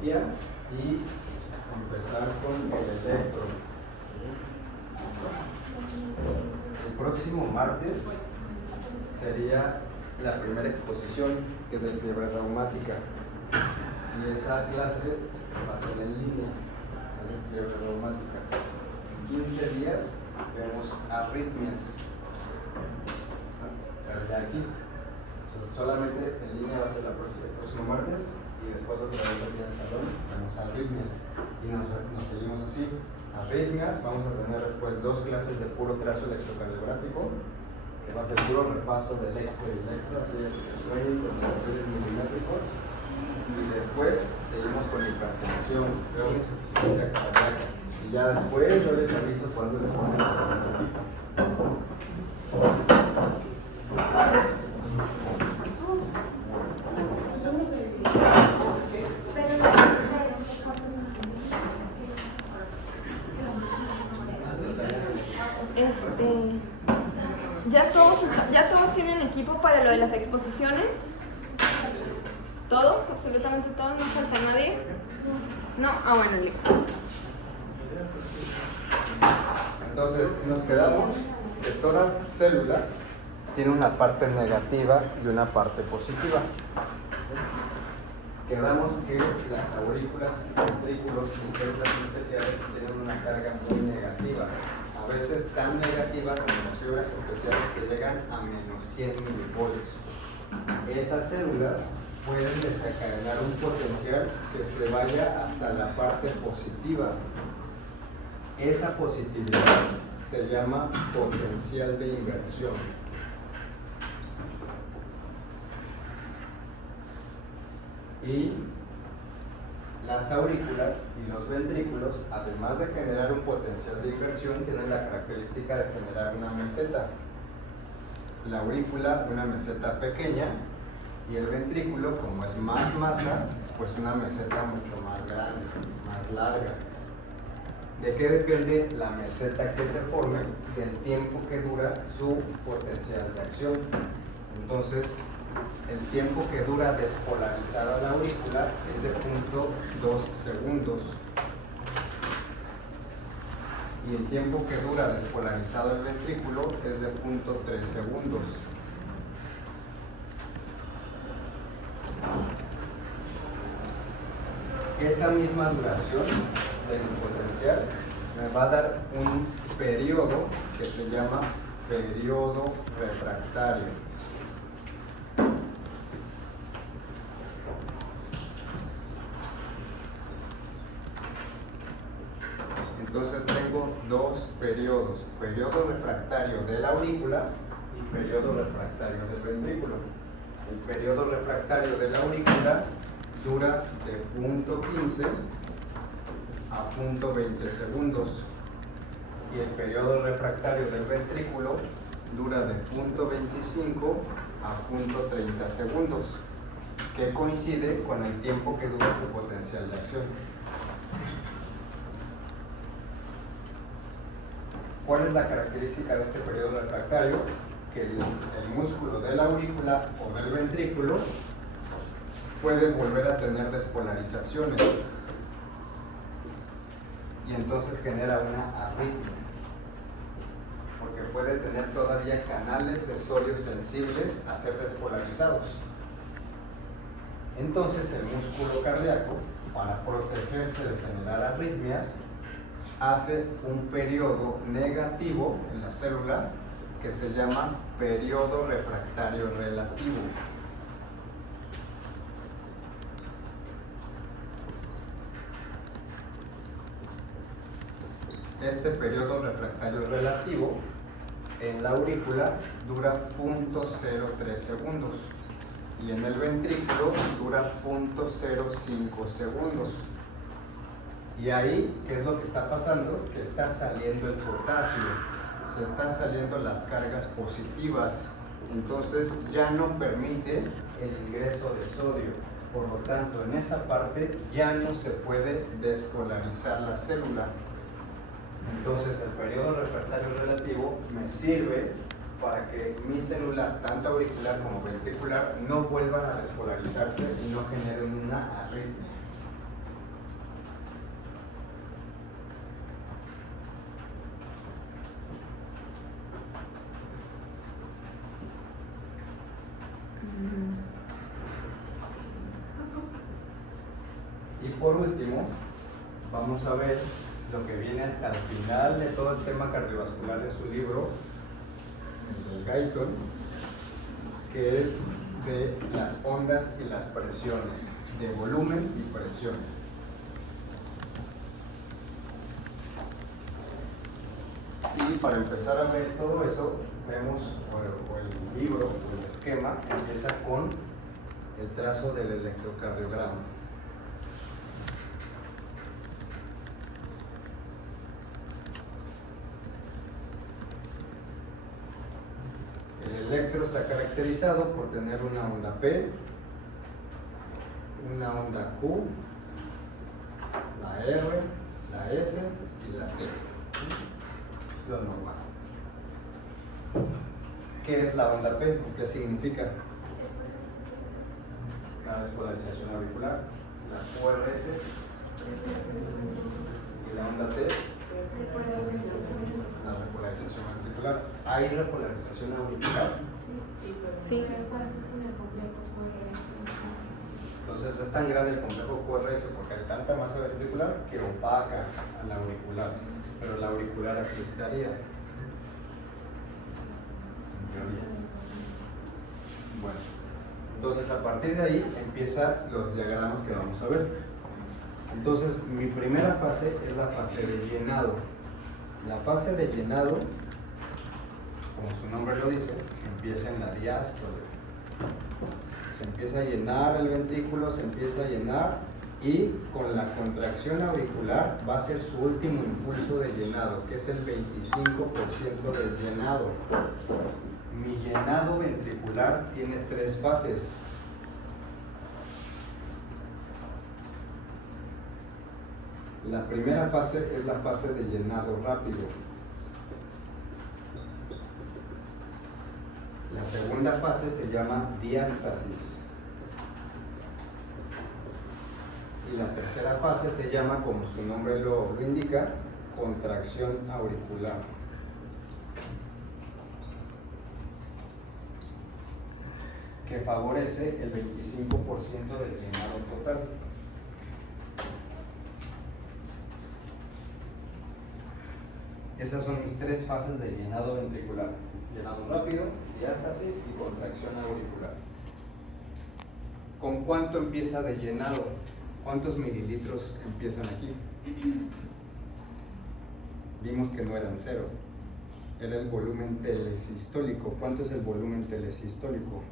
electrocardiografía y empezar con el electro. El próximo martes sería la primera exposición, que es de fiebre reumática, y esa clase va a ser en línea, fiebre reumática. En 15 días vemos arritmias, pero ya aquí. Entonces, solamente en línea va a ser el próximo martes, y después otra vez aquí en el salón vemos arritmias, y nos seguimos así. Arritmias, vamos a tener después 2 clases de puro trazo electrocardiográfico, que va a ser puro repaso de electro y electro, así que sueñen con niveles milimétricos, y después seguimos con hipertensión, veo insuficiencia cardíaca, y ya después yo les aviso cuando les ponemos. ¿Ya todos tienen equipo para lo de las exposiciones? ¿Todos? ¿Absolutamente todos? ¿No falta nadie? No, bueno, listo. Entonces nos quedamos que toda célula tiene una parte negativa y una parte positiva. Quedamos que las aurículas, ventrículos y células especiales tienen una carga muy negativa. A veces tan negativa como las fibras especiales que llegan a menos 100 milivolts. Esas células pueden desencadenar un potencial que se vaya hasta la parte positiva. Esa positividad se llama potencial de inversión. Y las aurículas y los ventrículos, además de generar un potencial de inversión, tienen la característica de generar una meseta. La aurícula, una meseta pequeña, y el ventrículo, como es más masa, pues una meseta mucho más grande, más larga. ¿De qué depende la meseta que se forme? Del tiempo que dura su potencial de acción. Entonces, el tiempo que dura despolarizada la aurícula es de 0.2 segundos. Y el tiempo que dura despolarizado el ventrículo es de 0.3 segundos. Esa misma duración del potencial me va a dar un periodo que se llama periodo refractario. Entonces tengo 2 periodos, periodo refractario de la aurícula y periodo refractario del ventrículo. El periodo refractario de la aurícula dura de 0.15 a 0.20 segundos, y el periodo refractario del ventrículo dura de 0.25 a 0.30 segundos, que coincide con el tiempo que dura su potencial de acción. ¿Cuál es la característica de este periodo refractario? Que el músculo de la aurícula o del ventrículo puede volver a tener despolarizaciones, y entonces genera una arritmia, porque puede tener todavía canales de sodio sensibles a ser despolarizados. Entonces el músculo cardíaco, para protegerse de generar arritmias, hace un periodo negativo en la célula que se llama periodo refractario relativo. Este periodo refractario relativo en la aurícula dura 0.03 segundos y en el ventrículo dura 0.05 segundos. Y ahí, ¿qué es lo que está pasando? Que está saliendo el potasio, se están saliendo las cargas positivas, entonces ya no permite el ingreso de sodio. Por lo tanto, en esa parte ya no se puede despolarizar la célula. Entonces, el periodo refractario relativo me sirve para que mi célula, tanto auricular como ventricular, no vuelvan a despolarizarse y no generen una arritmia. Y por último, vamos a ver lo que viene hasta el final de todo el tema cardiovascular en su libro, el Guyton, que es de las ondas y las presiones, de volumen y presión. Y para empezar a ver todo eso, vemos, o el libro, o el esquema, empieza con el trazo del electrocardiograma. El electro está caracterizado por tener una onda P, una onda Q, la R, la S y la T. Lo normal. ¿Qué es la onda P? ¿Qué significa? La despolarización auricular, la QRS y la onda T, la repolarización auricular. ¿Hay repolarización auricular? Sí. Entonces es tan grande el complejo QRS porque hay tanta masa ventricular que opaca a la auricular, pero la auricular aquí estaría. En teoría. Bueno, entonces a partir de ahí empiezan los diagramas que vamos a ver. Entonces mi primera fase es la fase de llenado. La fase de llenado, como su nombre lo dice, empieza en la diástole. Se empieza a llenar el ventrículo, se empieza a llenar y con la contracción auricular va a ser su último impulso de llenado, que es el 25% del llenado. Mi llenado ventricular tiene 3 fases. La primera fase es la fase de llenado rápido. La segunda fase se llama diástasis. Y la tercera fase se llama, como su nombre lo indica, contracción auricular. Que favorece el 25% del llenado total. Esas son mis 3 fases de llenado ventricular. Llenado rápido, diástasis y contracción auricular. ¿Con cuánto empieza de llenado? ¿Cuántos mililitros empiezan aquí? Vimos que no eran 0. Era el volumen telesistólico. ¿Cuánto es el volumen telesistólico?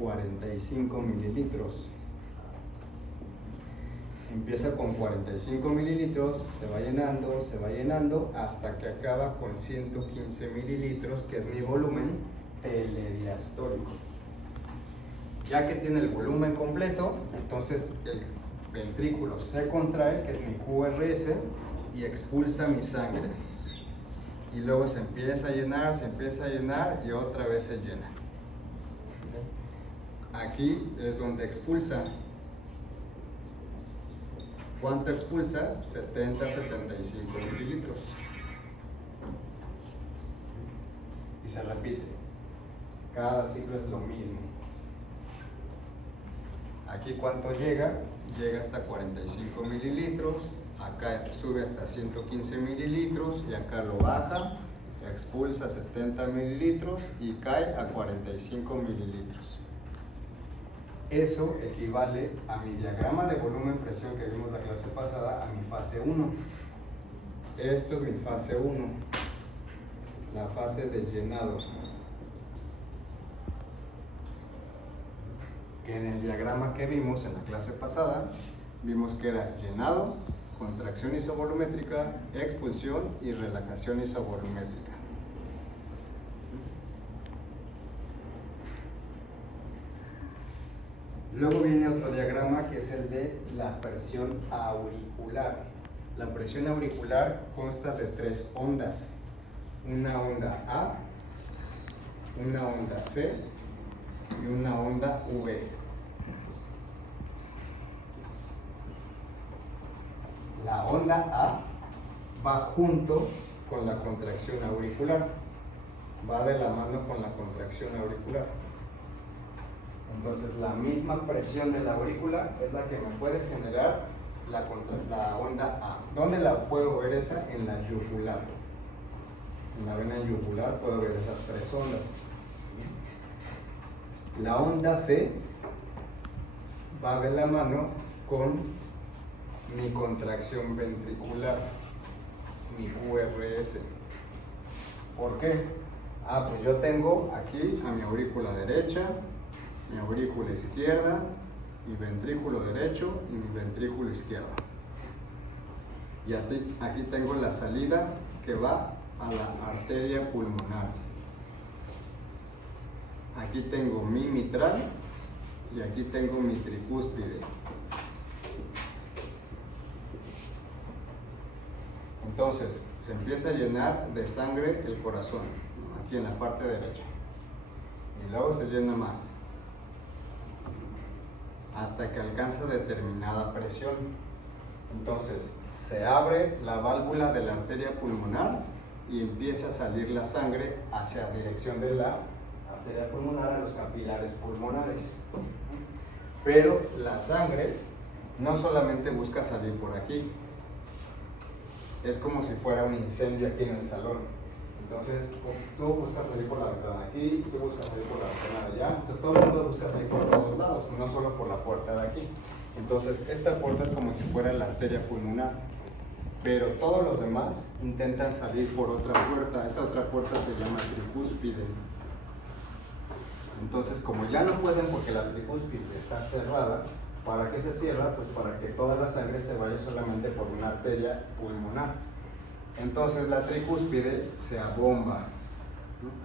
$45 mililitros. Empieza con 45 mililitros, se va llenando hasta que acaba con 115 mililitros, que es mi volumen telediastólico. Ya que tiene el volumen completo, entonces el ventrículo se contrae, que es mi QRS, y expulsa mi sangre. Y luego se empieza a llenar y otra vez se llena. Aquí es donde expulsa. ¿Cuánto expulsa? 70-75 mililitros. Y se repite. Cada ciclo es lo mismo. Aquí ¿cuánto llega? Llega hasta 45 mililitros. Acá sube hasta 115 mililitros y acá lo baja, expulsa 70 mililitros y cae a 45 mililitros. Eso equivale a mi diagrama de volumen-presión que vimos la clase pasada, a mi fase 1. Esto es mi fase 1, la fase de llenado. Que en el diagrama que vimos en la clase pasada, vimos que era llenado, contracción isovolumétrica, expulsión y relajación isovolumétrica. Luego viene otro diagrama que es el de la presión auricular. La presión auricular consta de 3 ondas. Una onda A, una onda C y una onda V. La onda A va junto con la contracción auricular. va de la mano con la contracción auricular. Entonces la misma presión de la aurícula es la que me puede generar la onda A. ¿Dónde la puedo ver esa? En la yugular. En la vena yugular puedo ver esas 3 ondas. La onda C va de la mano con mi contracción ventricular, mi URS. ¿Por qué? Pues yo tengo aquí a mi aurícula derecha, mi aurícula izquierda, mi ventrículo derecho y mi ventrículo izquierdo. Y aquí tengo la salida que va a la arteria pulmonar. Aquí tengo mi mitral y aquí tengo mi tricúspide. Entonces, se empieza a llenar de sangre el corazón, aquí en la parte derecha. Y luego se llena más, hasta que alcanza determinada presión. Entonces, se abre la válvula de la arteria pulmonar y empieza a salir la sangre hacia la dirección de la arteria pulmonar a los capilares pulmonares. Pero la sangre no solamente busca salir por aquí, es como si fuera un incendio aquí en el salón. Entonces, tú buscas salir por la ventana de aquí, tú buscas salir por la ventana de allá, entonces todo el mundo busca salir por todos lados, no solo por la puerta de aquí. Entonces, esta puerta es como si fuera la arteria pulmonar, pero todos los demás intentan salir por otra puerta. Esa otra puerta se llama tricúspide. Entonces, como ya no pueden porque la tricúspide está cerrada, ¿para qué se cierra? Pues para que toda la sangre se vaya solamente por una arteria pulmonar. Entonces la tricúspide se abomba.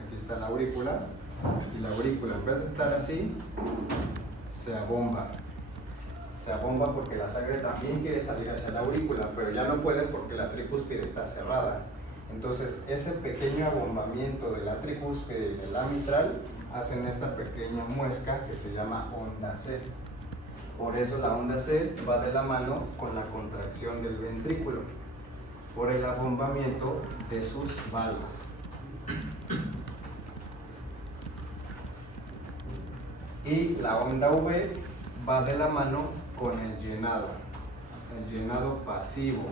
Aquí está la aurícula, y la aurícula en vez de estar así, se abomba. Se abomba porque la sangre también quiere salir hacia la aurícula, pero ya no puede porque la tricúspide está cerrada. Entonces ese pequeño abombamiento de la tricúspide y de la mitral hacen esta pequeña muesca que se llama onda C. Por eso la onda C va de la mano con la contracción del ventrículo, por el abombamiento de sus valvas. Y la onda V va de la mano con el llenado pasivo.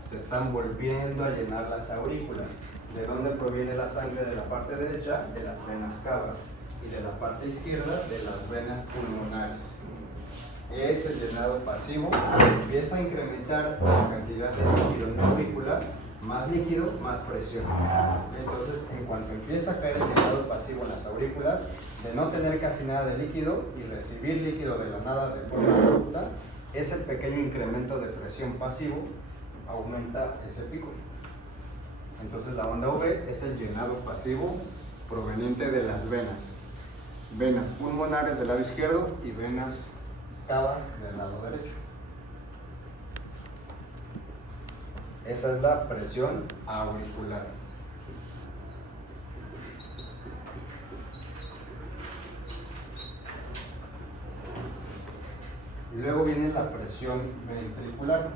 Se están volviendo a llenar las aurículas. ¿De dónde proviene la sangre de la parte derecha? De las venas cavas. Y de la parte izquierda, de las venas pulmonares. Es el llenado pasivo. Empieza a incrementar la cantidad de líquido en la aurícula. Más líquido, más presión. Entonces, en cuanto empieza a caer el llenado pasivo en las aurículas, de no tener casi nada de líquido y recibir líquido de la nada de forma abrupta, ese pequeño incremento de presión pasivo aumenta ese pico. Entonces la onda V es el llenado pasivo proveniente de las venas. Venas pulmonares del lado izquierdo y venas cavas del lado derecho. Esa es la presión auricular. Luego viene la presión ventricular.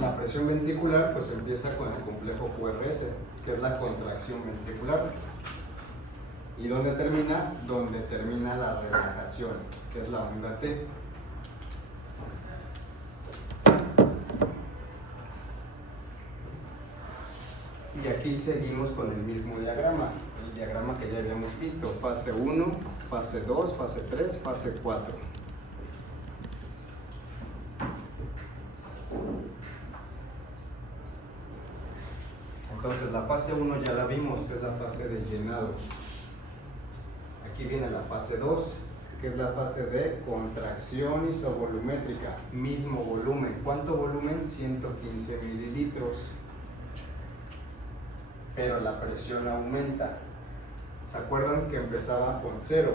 La presión ventricular pues empieza con el complejo QRS, que es la contracción ventricular. ¿Y dónde termina? Donde termina la relajación, que es la onda T. Y aquí seguimos con el mismo diagrama, el diagrama que ya habíamos visto, fase 1, fase 2, fase 3, fase 4. Entonces la fase 1 ya la vimos, que es la fase de llenado. Aquí viene la fase 2, que es la fase de contracción isovolumétrica, mismo volumen. ¿Cuánto volumen? 115 mililitros. Pero la presión aumenta. ¿Se acuerdan que empezaba con 0?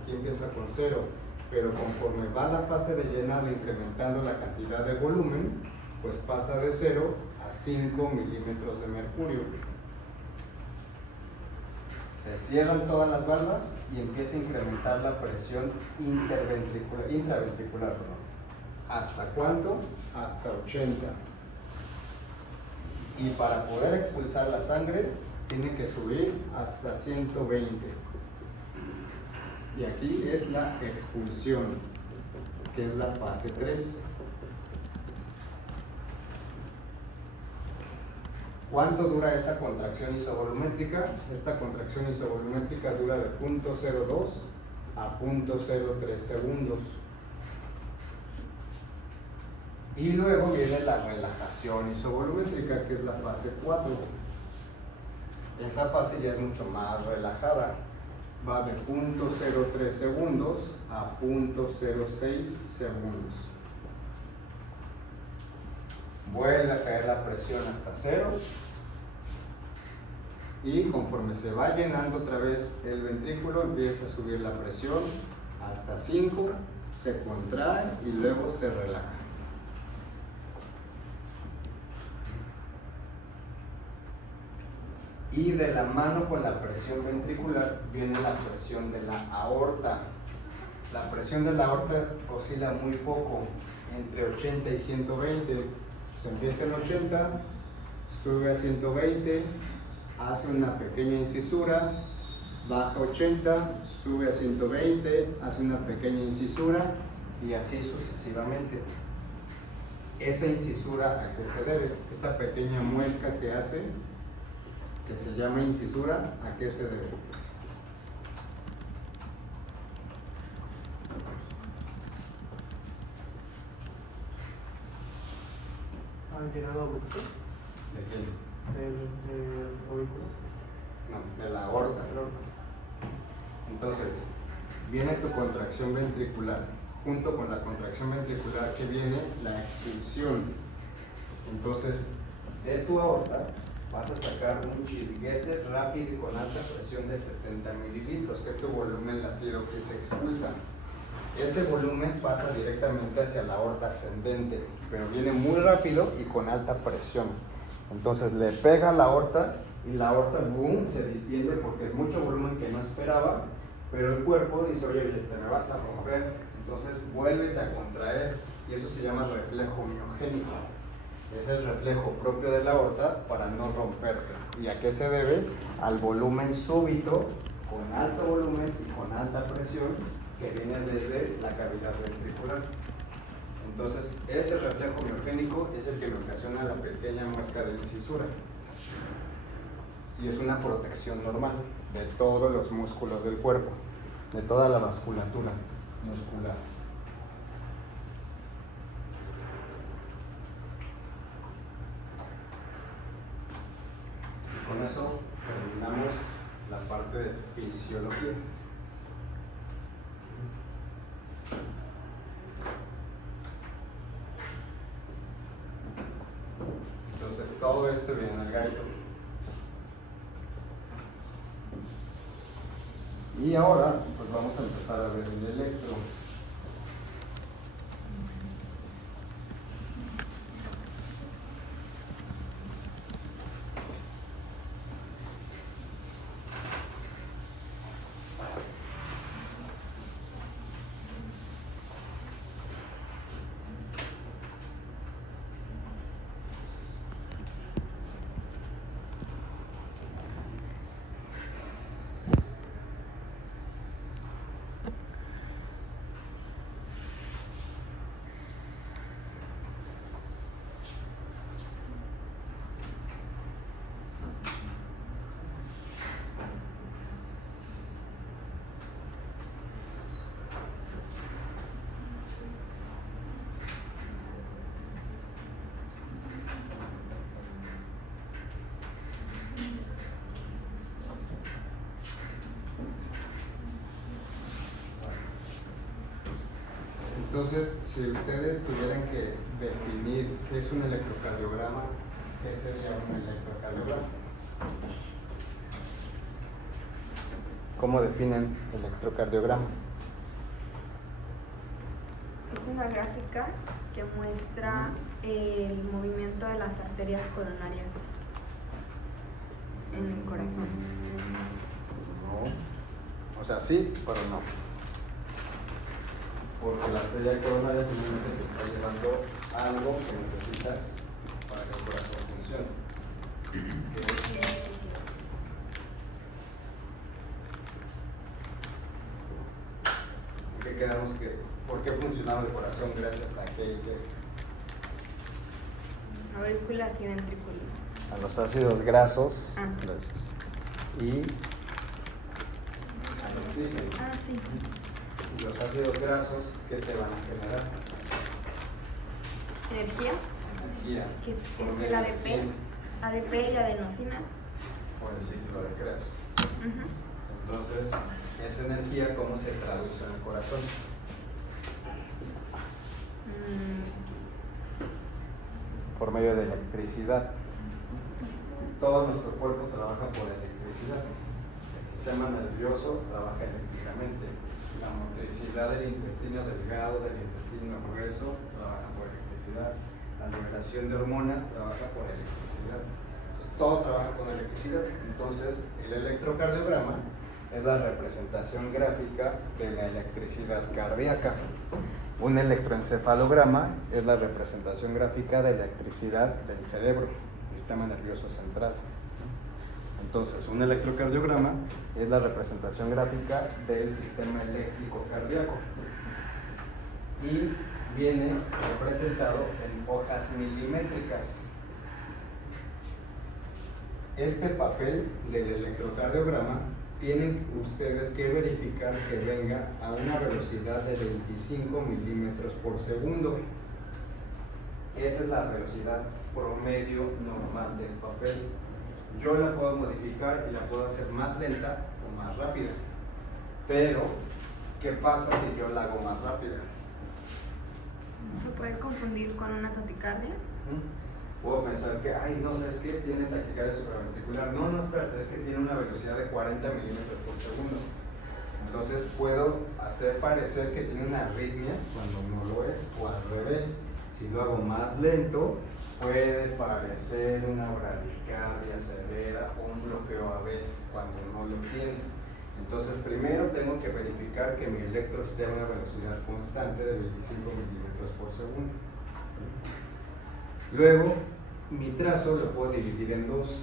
Aquí empieza con 0, pero conforme va la fase de llenado incrementando la cantidad de volumen, pues pasa de 0 a 5 milímetros de mercurio. Se cierran todas las valvas y empieza a incrementar la presión intraventricular. ¿Hasta cuánto? Hasta 80. Y para poder expulsar la sangre, tiene que subir hasta 120. Y aquí es la expulsión, que es la fase 3. ¿Cuánto dura esta contracción isovolumétrica? Esta contracción isovolumétrica dura de 0.02 a 0.03 segundos. Y luego viene la relajación isovolumétrica, que es la fase 4. Esa fase ya es mucho más relajada. Va de 0.03 segundos a 0.06 segundos. Vuelve a caer la presión hasta 0. Y conforme se va llenando otra vez el ventrículo, empieza a subir la presión hasta 5, se contrae y luego se relaja. Y de la mano con la presión ventricular viene la presión de la aorta. La presión de la aorta oscila muy poco, entre 80 y 120. Se empieza en 80, sube a 120, hace una pequeña incisura, baja a 80, sube a 120, hace una pequeña incisura y así sucesivamente. Esa incisura, ¿a qué se debe? Esta pequeña muesca que hace, que se llama incisura, ¿a qué se debe? ¿Han llenado abducción? ¿De quién? ¿Del ovículo? No, de la aorta. Entonces, viene tu contracción ventricular. Junto con la contracción ventricular que viene la expulsión. Entonces, de tu aorta vas a sacar un chisguete rápido y con alta presión de 70 mililitros, que es tu volumen latido que se expulsa. Ese volumen pasa directamente hacia la aorta ascendente, pero viene muy rápido y con alta presión. Entonces le pega a la aorta y la aorta, boom, se distiende porque es mucho volumen que no esperaba, pero el cuerpo dice, oye, te me vas a romper, entonces vuélvete a contraer y eso se llama reflejo miogénico. Es el reflejo propio de la aorta para no romperse. ¿Y a qué se debe? Al volumen súbito, con alto volumen y con alta presión, que viene desde la cavidad ventricular. Entonces, ese reflejo miogénico es el que me ocasiona la pequeña muesca de incisura. Y es una protección normal de todos los músculos del cuerpo, de toda la vasculatura muscular. Y con eso terminamos la parte de fisiología. Entonces todo esto viene en el gaito. Y ahora pues vamos a empezar a ver el electro. Entonces, si ustedes tuvieran que definir qué es un electrocardiograma, ¿qué sería un electrocardiograma? ¿Cómo definen electrocardiograma? Es una gráfica que muestra el movimiento de las arterias coronarias en el corazón. No. O sea, sí, pero no. Porque la arteria coronaria simplemente te está llevando algo que necesitas para que el corazón funcione. quedamos que, ¿por qué funcionaba el corazón gracias a qué y qué? Aurículas y ventrículos. A los ácidos grasos. Ah. Gracias. Y al oxígeno. Ah, sí. Y los ácidos grasos, ¿qué te van a generar? Energía, Energía. que es ¿Por el medio de ADP, quién? ADP y adenosina. Por el ciclo de Krebs. Ujú. Entonces, esa energía, ¿cómo se traduce en el corazón? Por medio de electricidad. Todo nuestro cuerpo trabaja por electricidad. El sistema nervioso trabaja eléctricamente. La motricidad del intestino delgado, del intestino grueso, trabaja por electricidad. La liberación de hormonas trabaja por electricidad. Entonces, todo trabaja con electricidad. Entonces, el electrocardiograma es la representación gráfica de la electricidad cardíaca. Un electroencefalograma es la representación gráfica de la electricidad del cerebro, sistema nervioso central. Entonces, un electrocardiograma es la representación gráfica del sistema eléctrico cardíaco y viene representado en hojas milimétricas. Este papel del electrocardiograma tienen ustedes que verificar que venga a una velocidad de 25 milímetros por segundo. Esa es la velocidad promedio normal del papel. Yo la puedo modificar y la puedo hacer más lenta o más rápida. Pero, ¿qué pasa si yo la hago más rápida? ¿Se puede confundir con una taquicardia? Puedo pensar que, ay, no sé, es que tiene taquicardia supraventricular. No, no, espérate, es que tiene una velocidad de 40 milímetros por segundo. Entonces puedo hacer parecer que tiene una arritmia cuando no lo es, o al revés. Si lo hago más lento, puede parecer una bradicardia severa o un bloqueo AV cuando no lo tiene. Entonces primero tengo que verificar que mi electro esté a una velocidad constante de 25 milímetros por segundo. Luego, mi trazo lo puedo dividir en dos,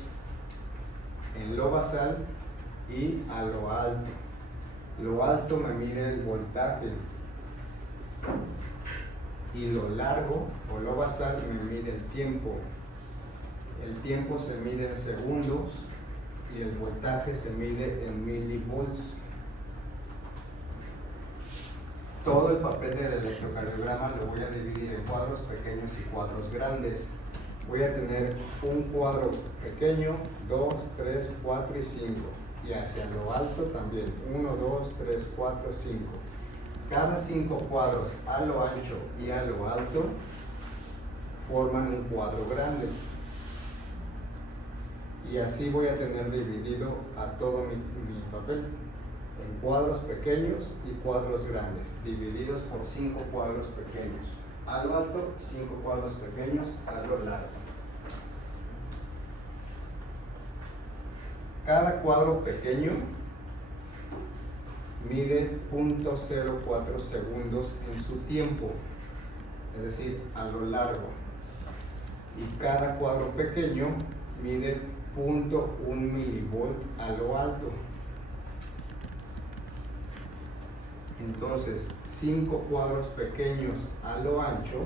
en lo basal y a lo alto. Lo alto me mide el voltaje y lo largo o lo basal me mide el tiempo. El tiempo se mide en segundos y el voltaje se mide en milivolts. Todo el papel del electrocardiograma lo voy a dividir en cuadros pequeños y cuadros grandes. Voy a tener un cuadro pequeño, 2, 3, 4 y 5. Y hacia lo alto también, 1, 2, 3, 4, 5. Cada 5 cuadros a lo ancho y a lo alto forman un cuadro grande. Y así voy a tener dividido a todo mi papel en cuadros pequeños y cuadros grandes, divididos por 5 cuadros pequeños a lo alto, 5 cuadros pequeños a lo largo. Cada cuadro pequeño mide 0.04 segundos en su tiempo, es decir, a lo largo. Y cada cuadro pequeño mide 0.1 milivolt a lo alto. Entonces, 5 cuadros pequeños a lo ancho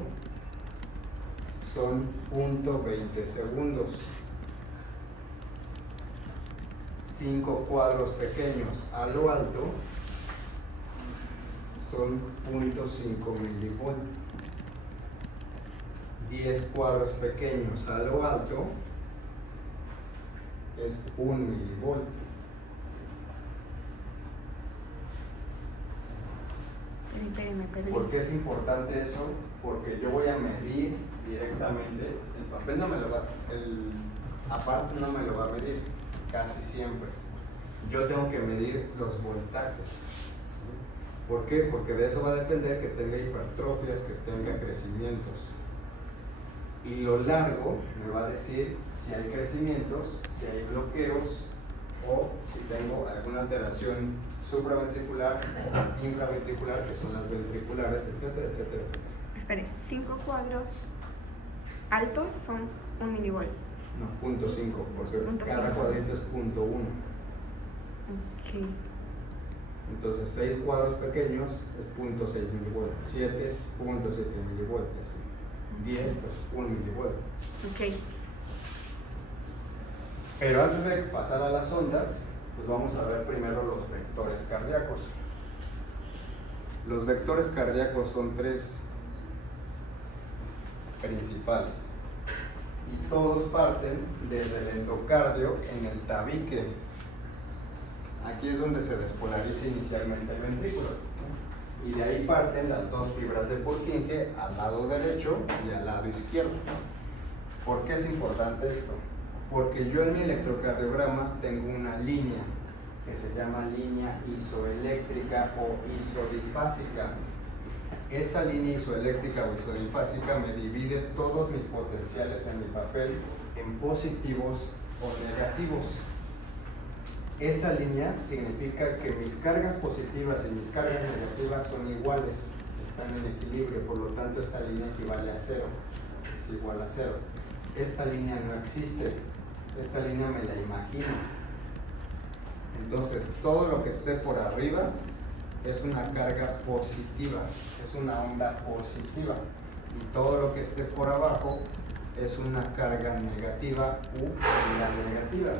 son 0.20 segundos. 5 cuadros pequeños a lo alto son 0.5 milivolt. 10 cuadros pequeños a lo alto es 1 milivolt. ¿Por qué es importante eso? Porque yo voy a medir directamente, el papel no me lo va, el aparato no me lo va a medir, casi siempre. Yo tengo que medir los voltajes. ¿Por qué? Porque de eso va a depender que tenga hipertrofias, que tenga crecimientos. Y lo largo me va a decir si hay crecimientos, si hay bloqueos o si tengo alguna alteración supraventricular o infraventricular, que son las ventriculares, etcétera, etcétera, etcétera. Espere, 5 cuadros altos son 1 milivolt. No, 0.5, porque Punto cada cinco. cuadrito es 0.1. Ok. Entonces 6 cuadros pequeños es 0.6 milivueltas, 7 es 0.7 milivueltas, 10 pues 1 milivuelta. Ok. Pero antes de pasar a las ondas, pues vamos a ver primero los vectores cardíacos. Los vectores cardíacos son 3 principales y todos parten desde el endocardio en el tabique. Aquí es donde se despolariza inicialmente el ventrículo, ¿no? Y de ahí parten las 2 fibras de Purkinje al lado derecho y al lado izquierdo. ¿Por qué es importante esto? Porque yo en mi electrocardiograma tengo una línea que se llama línea isoeléctrica o isodifásica. Esta línea isoeléctrica o isodifásica me divide todos mis potenciales en mi papel en positivos o negativos. Esa línea significa que mis cargas positivas y mis cargas negativas son iguales, están en equilibrio, por lo tanto esta línea equivale a 0, es igual a 0. Esta línea no existe, esta línea me la imagino. Entonces todo lo que esté por arriba es una carga positiva, es una onda positiva, y todo lo que esté por abajo es una carga negativa u onda negativa.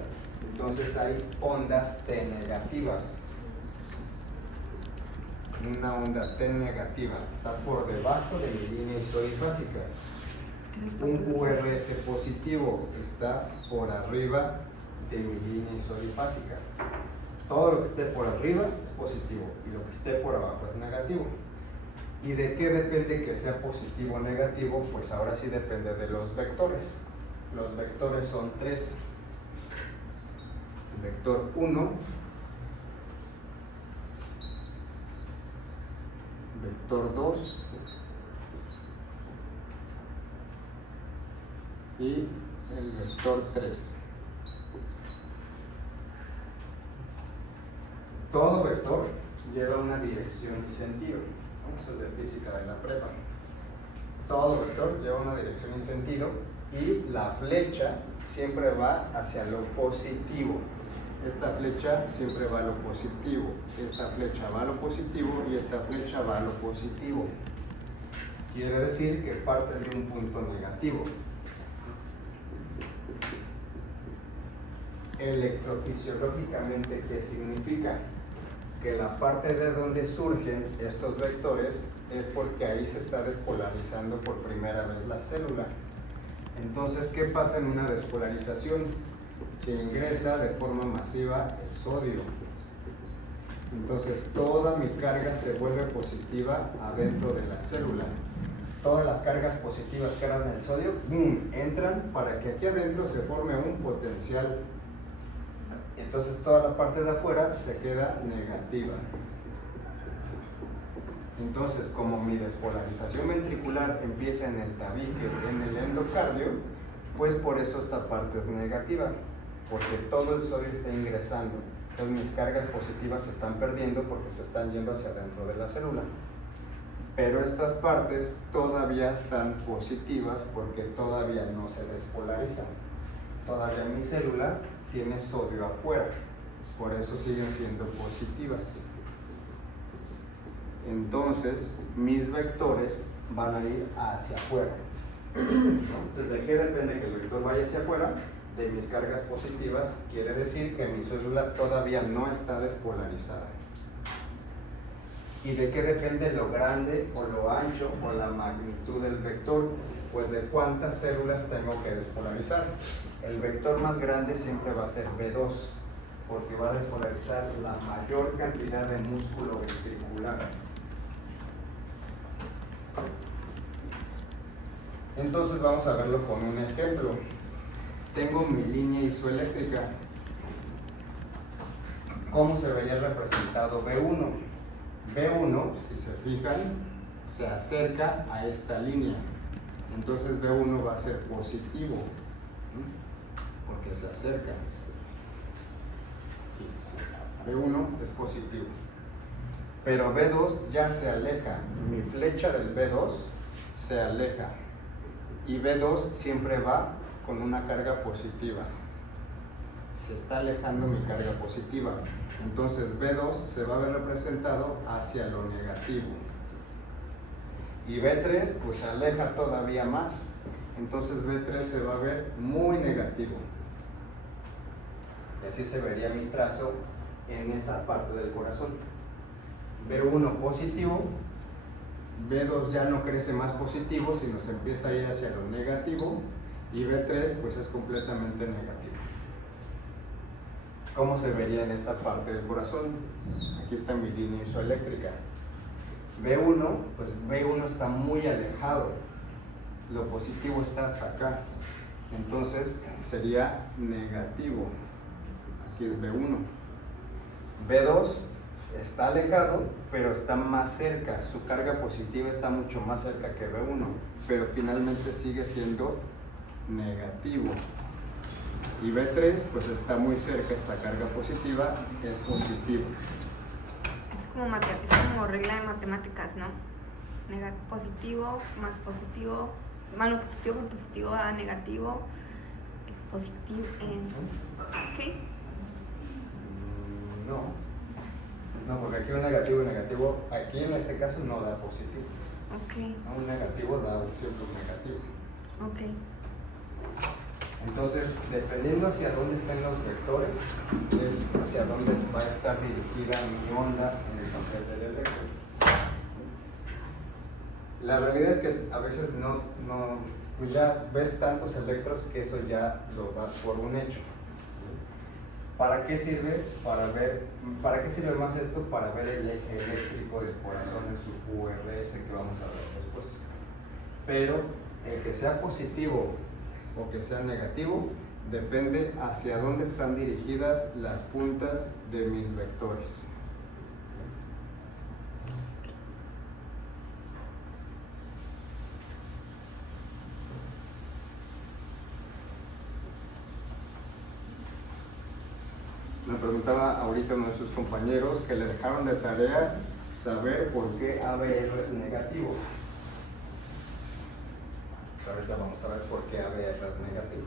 Entonces hay ondas T negativas. Una onda T negativa está por debajo de mi línea isodifásica. Un QRS positivo está por arriba de mi línea isodifásica. Todo lo que esté por arriba es positivo y lo que esté por abajo es negativo. ¿Y de qué depende que sea positivo o negativo? Pues ahora sí depende de los vectores. Los vectores son 3. Vector 1, vector 2 y el vector 3. Todo vector lleva una dirección y sentido, ¿no? Eso es de física de la prepa. Todo vector lleva una dirección y sentido, y la flecha siempre va hacia lo positivo. Esta flecha siempre va a lo positivo, esta flecha va a lo positivo y esta flecha va a lo positivo. Quiere decir que parten de un punto negativo. Electrofisiológicamente, ¿qué significa? Que la parte de donde surgen estos vectores es porque ahí se está despolarizando por primera vez la célula. Entonces, ¿qué pasa en una despolarización? Que ingresa de forma masiva el sodio. Entonces toda mi carga se vuelve positiva adentro de la célula. Todas las cargas positivas que eran el sodio, ¡boom!, entran para que aquí adentro se forme un potencial. Entonces toda la parte de afuera se queda negativa. Entonces, como mi despolarización ventricular empieza en el tabique, en el endocardio, pues por eso esta parte es negativa, porque todo el sodio está ingresando. Entonces mis cargas positivas se están perdiendo porque se están yendo hacia adentro de la célula. Pero estas partes todavía están positivas porque todavía no se despolarizan. Todavía mi célula tiene sodio afuera, por eso siguen siendo positivas. Entonces mis vectores van a ir hacia afuera. Entonces, ¿de qué depende que el vector vaya hacia afuera? De mis cargas positivas. Quiere decir que mi célula todavía no está despolarizada. ¿Y de qué depende lo grande o lo ancho o la magnitud del vector? Pues de cuántas células tengo que despolarizar. El vector más grande siempre va a ser B2, porque va a despolarizar la mayor cantidad de músculo ventricular. Entonces vamos a verlo con un ejemplo. Tengo mi línea isoeléctrica. ¿Cómo se vería representado B1? B1, si se fijan, se acerca a esta línea. Entonces B1 va a ser positivo, porque se acerca. B1 es positivo. Pero B2 ya se aleja. Mi flecha del B2 se aleja. Y B2 siempre va con una carga positiva. se está alejando mi carga positiva. Entonces B2 se va a ver representado hacia lo negativo. Y B3 pues se aleja todavía más. Entonces B3 se va a ver muy negativo. Y así se vería mi trazo en esa parte del corazón. B1 positivo, B2 ya no crece más positivo, sino se empieza a ir hacia lo negativo, y B3 pues es completamente negativo. ¿Cómo se vería en esta parte del corazón? Aquí está mi línea isoeléctrica. B1, pues B1 está muy alejado, lo positivo está hasta acá, entonces sería negativo. Aquí es B1. B2 está alejado, pero está más cerca, su carga positiva está mucho más cerca que B1, pero finalmente sigue siendo negativo. Y B3 pues está muy cerca, esta carga positiva es positiva. Es como regla de matemáticas, ¿no? Positivo más positivo, bueno, positivo con positivo a negativo, positivo ¿sí? No, porque aquí un negativo, aquí en este caso no da positivo. Ok. Un negativo da siempre un negativo. Ok. Entonces, dependiendo hacia dónde estén los vectores, es hacia dónde va a estar dirigida mi onda en el papel del electro. La realidad es que a veces pues ya ves tantos electrones que eso ya lo das por un hecho. ¿Para qué sirve? ¿Para qué sirve más esto? Para ver el eje eléctrico del corazón en su QRS, que vamos a ver después. Pero el que sea positivo o que sea negativo depende hacia dónde están dirigidas las puntas de mis vectores. Me preguntaba ahorita uno de sus compañeros que le dejaron de tarea saber por qué ABR es negativo. Pues ahorita vamos a ver por qué ABR es negativo.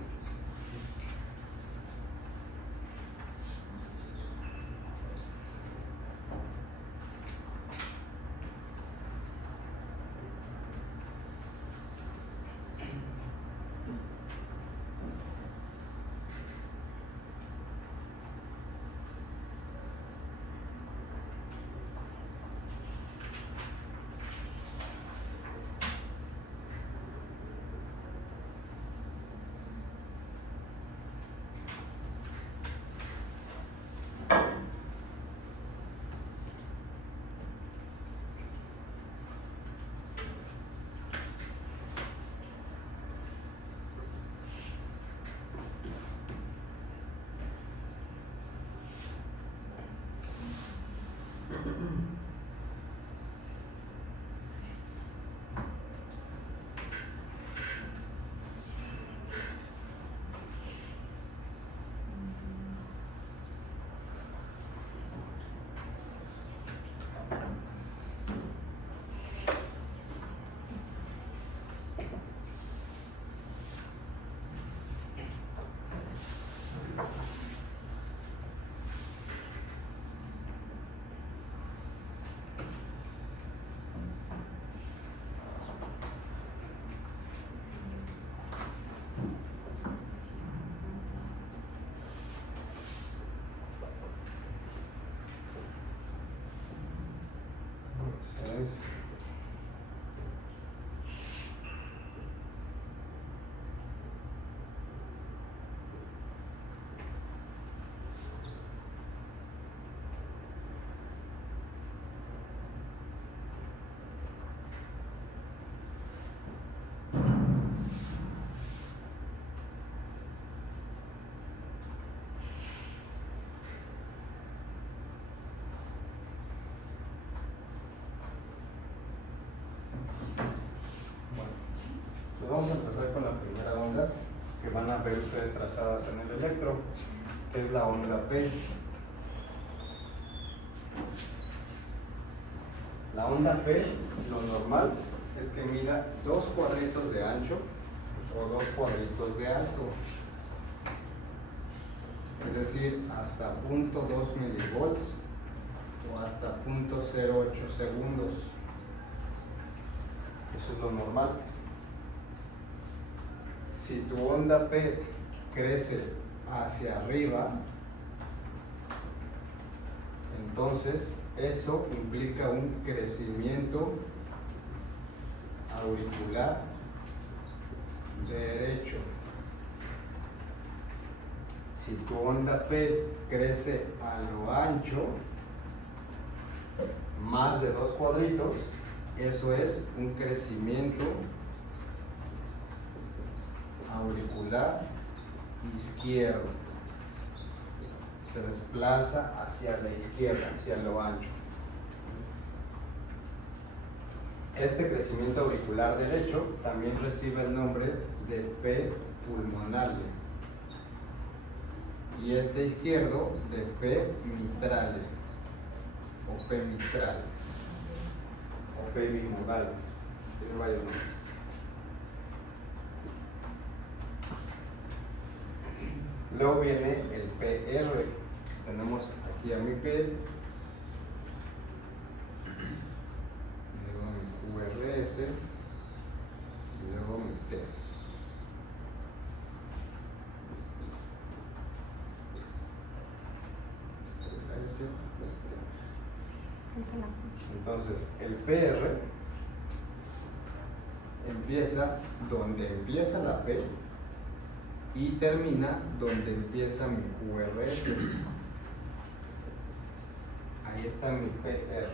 Vamos a empezar con la primera onda que van a ver ustedes trazadas en el electro, que es la onda P. La onda P, lo normal es que mida 2 cuadritos de ancho o 2 cuadritos de alto. es decir, hasta 0.2 milivolts o hasta 0.08 segundos. Eso es lo normal. Si tu onda P crece hacia arriba, entonces eso implica un crecimiento auricular derecho. Si tu onda P crece a lo ancho, más de 2 cuadritos, eso es un crecimiento auricular izquierdo. Se desplaza hacia la izquierda, hacia lo ancho. Este crecimiento auricular derecho también recibe el nombre de P pulmonale y este izquierdo de P mitrale o P mitral o P bimodal. Tiene varios nombres. Luego viene el PR. Tenemos aquí a mi P, luego mi QRS y luego mi T. Entonces, el PR empieza donde empieza la P y termina donde empieza mi QRS. Ahí está mi PR,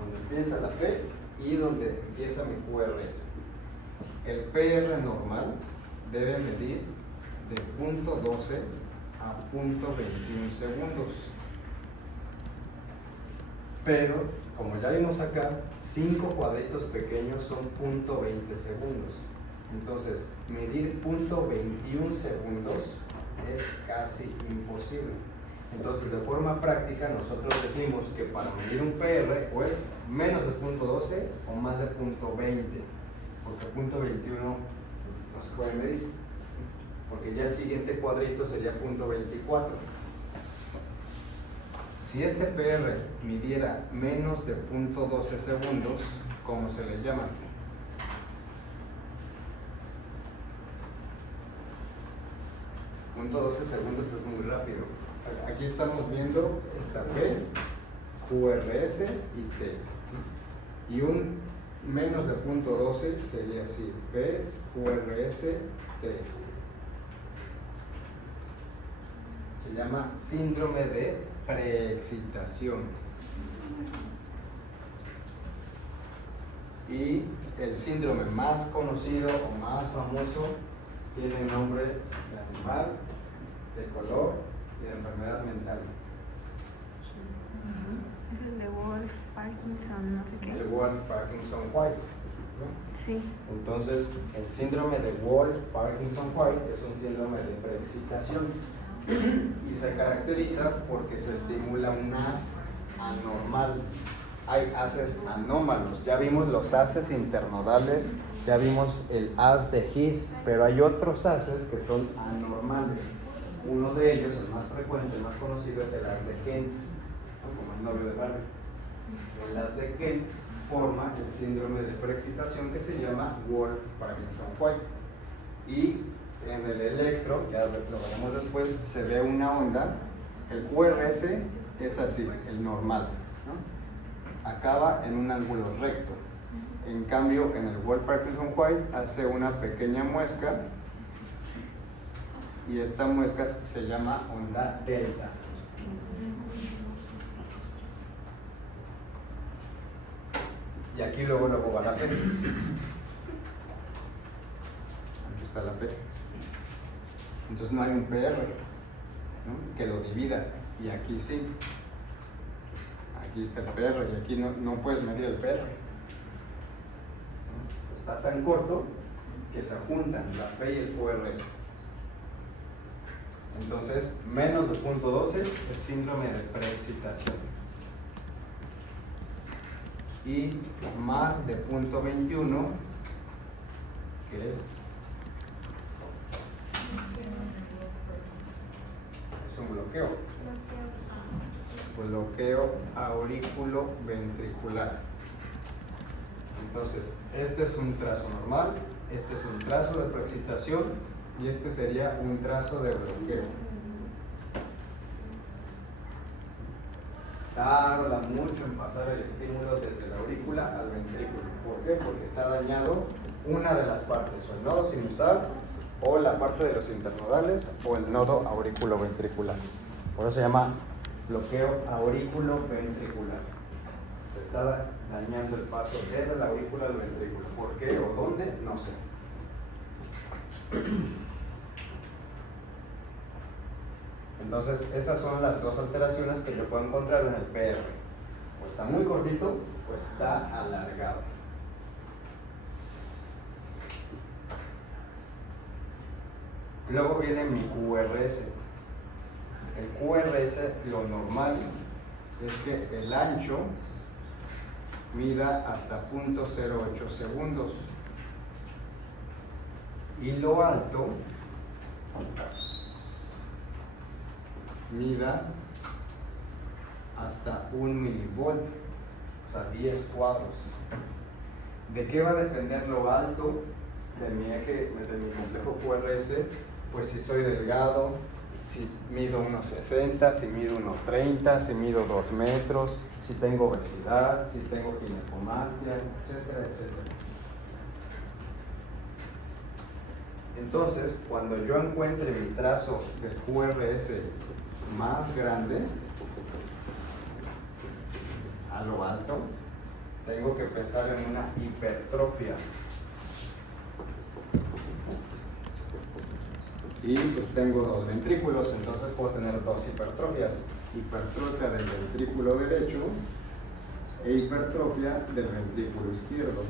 donde empieza la P y donde empieza mi QRS. El PR normal debe medir de 0.12 a 0.21 segundos. Pero, como ya vimos acá, 5 cuadritos pequeños son 0.20 segundos. Entonces, medir 0.21 segundos es casi imposible. Entonces, de forma práctica, nosotros decimos que para medir un PR o es menos de 0.12 o más de 0.20, porque 0.21 no se puede medir, porque ya el siguiente cuadrito sería 0.24. Si este PR midiera menos de 0.12 segundos, ¿cómo se le llama? .12 segundos es muy rápido. Aquí estamos viendo esta P, QRS y T. Y un menos de 0.12 sería así, P, QRS, T. Se llama síndrome de preexcitación. Y el síndrome más conocido o más famoso tiene nombre de animal, de color y de enfermedad mental. Es el de Wolf, Parkinson, no sé qué. El Wolff-Parkinson-White, ¿no? Sí. Entonces, el síndrome de Wolff-Parkinson-White es un síndrome de preexcitación y se caracteriza porque se estimula un haz anormal. Hay haces anómalos. Ya vimos los haces internodales, ya vimos el haz de His, pero hay otros haces que son anormales. Uno de ellos, el más frecuente, el más conocido, es el haz de Kent, ¿no? Como el novio de Barbie. El haz de Kent forma el síndrome de preexcitación que se llama Wolff-Parkinson-White. Y en el electro, ya lo veremos después, se ve una onda. El QRS es así, el normal, ¿no? Acaba en un ángulo recto. En cambio, en el Wolff-Parkinson-White hace una pequeña muesca y esta muesca se llama onda delta. Y aquí luego va la P. Aquí está la P. Entonces no hay un PR, ¿no?, que lo divida. Y aquí sí. Aquí está el PR y aquí no puedes medir el PR. Está tan corto que se juntan la P y el QRS. Entonces, menos de 0.12 es síndrome de preexcitación. Y más de 0.21, que es un un bloqueo. Bloqueo auriculoventricular. Entonces, este es un trazo normal, este es un trazo de preexcitación y este sería un trazo de bloqueo. Tarda mucho en pasar el estímulo desde la aurícula al ventrículo. ¿Por qué? Porque está dañado una de las partes, o el nodo sinusal, o la parte de los internodales, o el nodo auriculoventricular. Por eso se llama bloqueo auriculoventricular. Se está dañando el paso desde la aurícula al ventrículo. ¿Por qué o dónde? No sé. Entonces, esas son las dos alteraciones que yo puedo encontrar en el PR. O está muy cortito o está alargado. Luego viene mi QRS. El QRS, lo normal es que el ancho mida hasta 0.08 segundos y lo alto mida hasta 1 milivolt, o sea 10 cuadros. ¿De qué va a depender lo alto de mi eje, de mi complejo QRS? Pues si soy delgado, si mido 1,60, si mido 1,30, si mido 2 metros, si tengo obesidad, si tengo ginecomastia, etcétera, etcétera. Entonces, cuando yo encuentre mi trazo del QRS más grande, a lo alto, tengo que pensar en una hipertrofia. Y pues tengo dos ventrículos, entonces puedo tener dos hipertrofias. Hipertrofia del ventrículo derecho e hipertrofia del ventrículo izquierdo.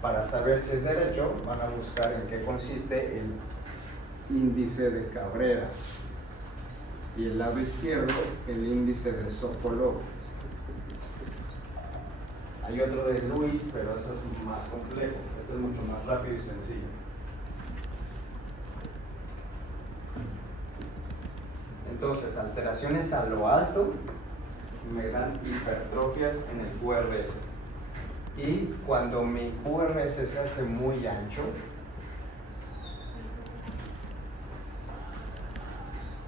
Para saber si es derecho, van a buscar en qué consiste el índice de Cabrera. Y el lado izquierdo, el índice de Sokolov. Hay otro de Lewis, pero eso es más complejo. Este es mucho más rápido y sencillo. Entonces, alteraciones a lo alto me dan hipertrofias en el QRS. Y cuando mi QRS se hace muy ancho,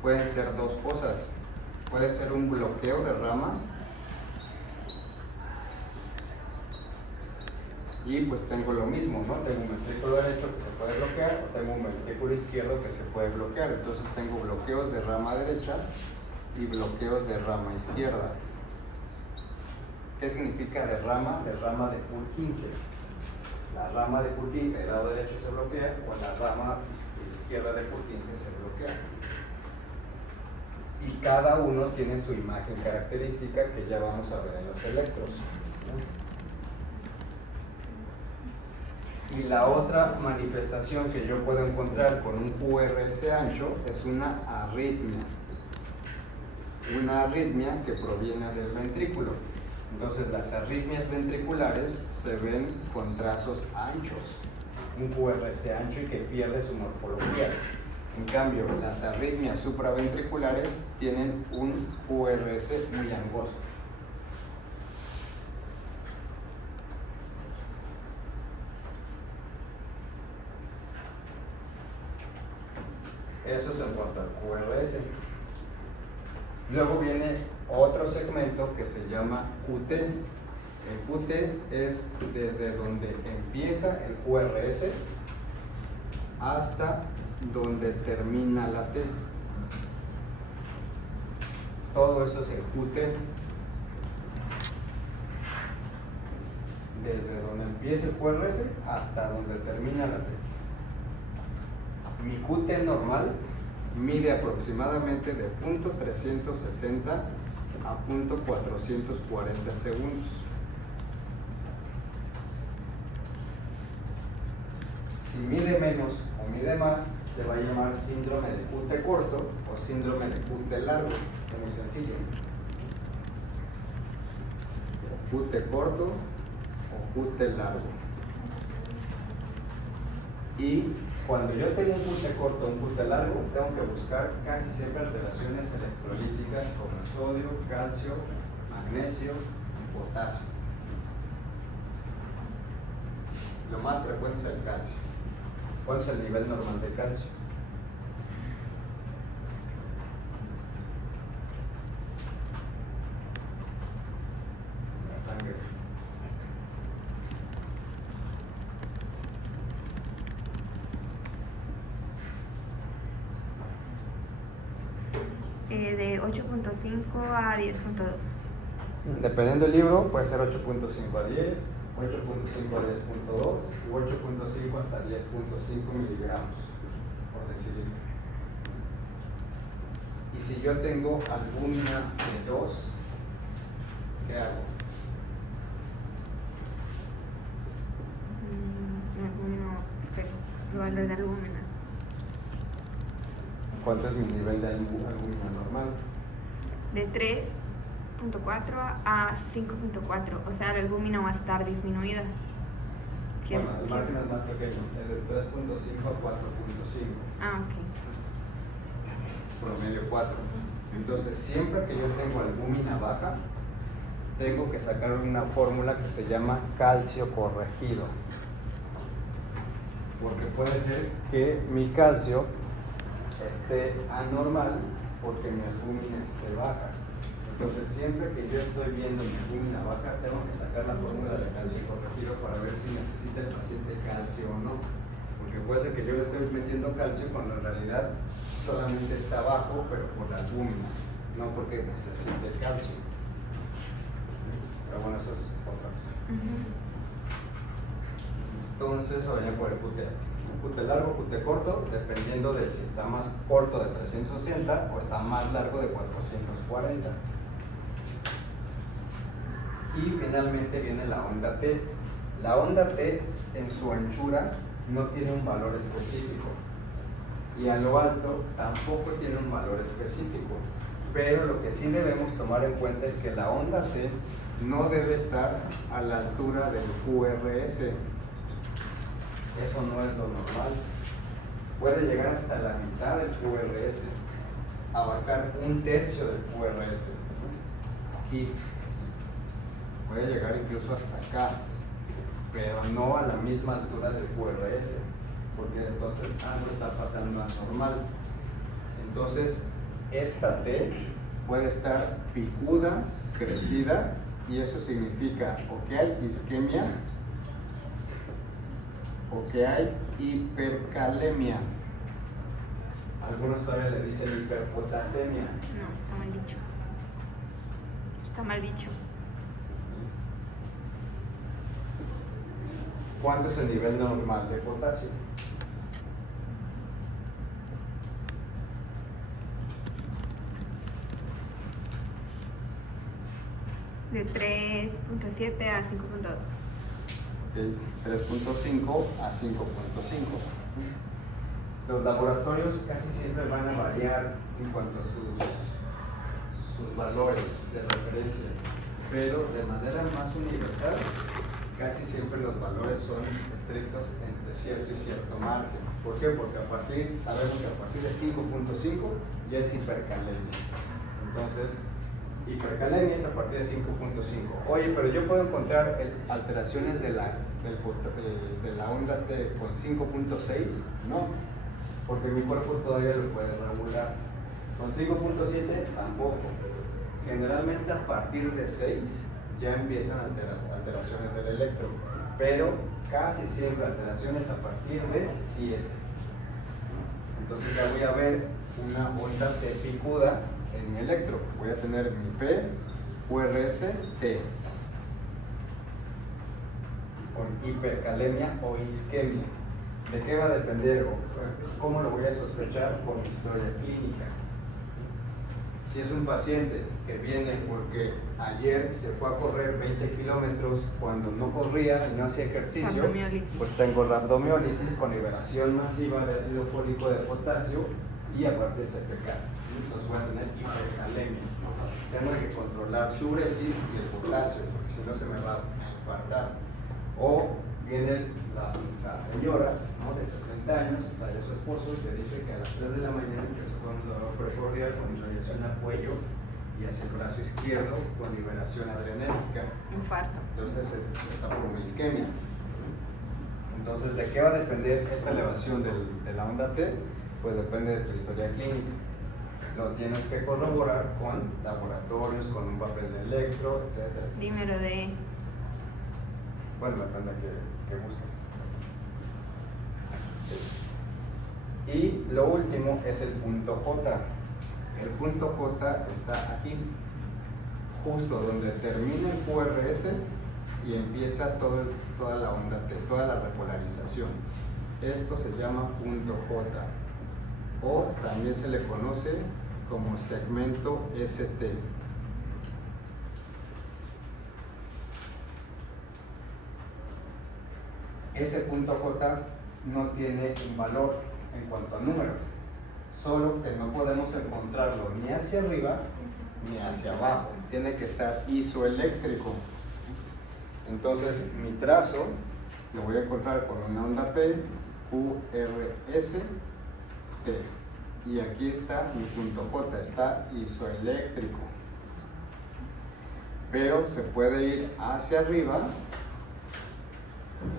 pueden ser dos cosas. Puede ser un bloqueo de rama y pues tengo lo mismo, ¿no? Tengo un ventrículo derecho que se puede bloquear o tengo un ventrículo izquierdo que se puede bloquear. Entonces tengo bloqueos de rama derecha y bloqueos de rama izquierda. ¿Qué significa de rama? De rama de Purkinje. La rama de Purkinje del lado derecho se bloquea o la rama izquierda de Purkinje se bloquea. Y cada uno tiene su imagen característica que ya vamos a ver en los electros, ¿no? Y la otra manifestación que yo puedo encontrar con un QRS ancho es una arritmia. Una arritmia que proviene del ventrículo. Entonces las arritmias ventriculares se ven con trazos anchos. Un QRS ancho y que pierde su morfología. En cambio, las arritmias supraventriculares tienen un QRS muy angosto. Eso es en cuanto al QRS. Luego viene otro segmento que se llama QT. El QT es desde donde empieza el QRS hasta donde termina la T. Todo eso es el QT. Desde donde empieza el QRS hasta donde termina la T. Mi QT normal mide aproximadamente de 0.360 a 0.440 segundos. Si mide menos o mide más, se va a llamar síndrome de QT corto o síndrome de QT largo, es muy sencillo. QT corto o QT largo. Y Cuando yo tengo un pulse corto o un pulse largo, tengo que buscar casi siempre alteraciones electrolíticas como sodio, calcio, magnesio y potasio. Lo más frecuente es el calcio. ¿Cuál es el nivel normal de calcio? La sangre. De 8.5 a 10.2. Dependiendo del libro, puede ser 8.5 a 10, 8.5 a 10.2 y 8.5 hasta 10.5 miligramos, por decir. Y si yo tengo albúmina de 2, ¿qué hago? El valor de albúmina. ¿Cuánto es mi nivel de albúmina normal? De 3.4 a 5.4, o sea, la albúmina va a estar disminuida. Si Bueno, es- el margen es más pequeño, es de 3.5 a 4.5. Ah, ok. Promedio 4. Entonces, siempre que yo tengo albúmina baja, tengo que sacar una fórmula que se llama calcio corregido. Porque puede ser que mi calcio esté anormal porque mi albúmina esté baja. Entonces, siempre que yo estoy viendo mi albúmina baja, tengo que sacar la fórmula de calcio corregido para ver si necesita el paciente calcio o no. Porque puede ser que yo le estoy metiendo calcio cuando en realidad solamente está bajo, pero por la albúmina, no porque necesite calcio. Pero bueno, eso es otra cosa. Entonces, se vayan por el QT. QT largo, QT corto, dependiendo de si está más corto de 360 o está más largo de 440. Y finalmente viene la onda T. La onda T en su anchura no tiene un valor específico. Y a lo alto tampoco tiene un valor específico. Pero lo que sí debemos tomar en cuenta es que la onda T no debe estar a la altura del QRS. Eso no es lo normal. Puede llegar hasta la mitad del QRS, abarcar 1/3 del QRS. Aquí. Puede llegar incluso hasta acá, pero no a la misma altura del QRS, porque entonces algo está pasando anormal. Entonces, esta T puede estar picuda, crecida, y eso significa o que hay isquemia o que hay hipercalemia. Algunos todavía le dicen hiperpotasemia. No, está mal dicho. Está mal dicho. ¿Cuánto es el nivel normal de potasio? De 3.7 a 5.2. Okay. 3.5 a 5.5. Los laboratorios casi siempre van a variar en cuanto a sus valores de referencia, pero de manera más universal, casi siempre los valores son estrictos entre cierto y cierto margen. ¿Por qué? Porque sabemos que a partir de 5.5 ya es hipercalemia. Entonces, hipercalemia es a partir de 5.5. Oye, pero yo puedo encontrar alteraciones de la onda T con 5.6. No, porque mi cuerpo todavía lo puede regular. Con 5.7 tampoco. Generalmente a partir de 6 ya empiezan alteraciones del electro, pero casi siempre alteraciones a partir de 7. Entonces ya voy a ver una onda T picuda en mi electro. Voy a tener mi P, QRS, T. Con hipercalemia o isquemia. ¿De qué va a depender? ¿Cómo lo voy a sospechar? Por mi historia clínica. Si es un paciente que viene porque ayer se fue a correr 20 kilómetros cuando no corría y no hacía ejercicio, pues tengo rhabdomiólisis con liberación masiva de ácido fólico de potasio y aparte CPK. Entonces voy a tener hipercalemia. Tengo que controlar su uresis y el potasio, porque si no se me va a infartar. O viene la señora, ¿no?, de 60 años, trae a su esposo y le dice que a las 3 de la mañana empezó con un dolor precordial, con irradiación al cuello y hacia el brazo izquierdo con liberación adrenérgica. Infarto. Entonces está por una isquemia. Entonces, ¿de qué va a depender esta elevación de la onda T? Pues depende de tu historia clínica. Lo tienes que corroborar con laboratorios, con un papel de electro, etc. Dímero de... Bueno, depende de qué busques. Y lo último es el punto J. El punto J está aquí, justo donde termina el QRS y empieza toda la onda T, toda la repolarización. Esto se llama punto J, o también se le conoce como segmento ST. Ese punto J no tiene un valor en cuanto a número, solo que no podemos encontrarlo ni hacia arriba ni hacia abajo, tiene que estar isoeléctrico. Entonces mi trazo lo voy a encontrar con una onda P, QRS, T, y aquí está mi punto J, está isoeléctrico, pero se puede ir hacia arriba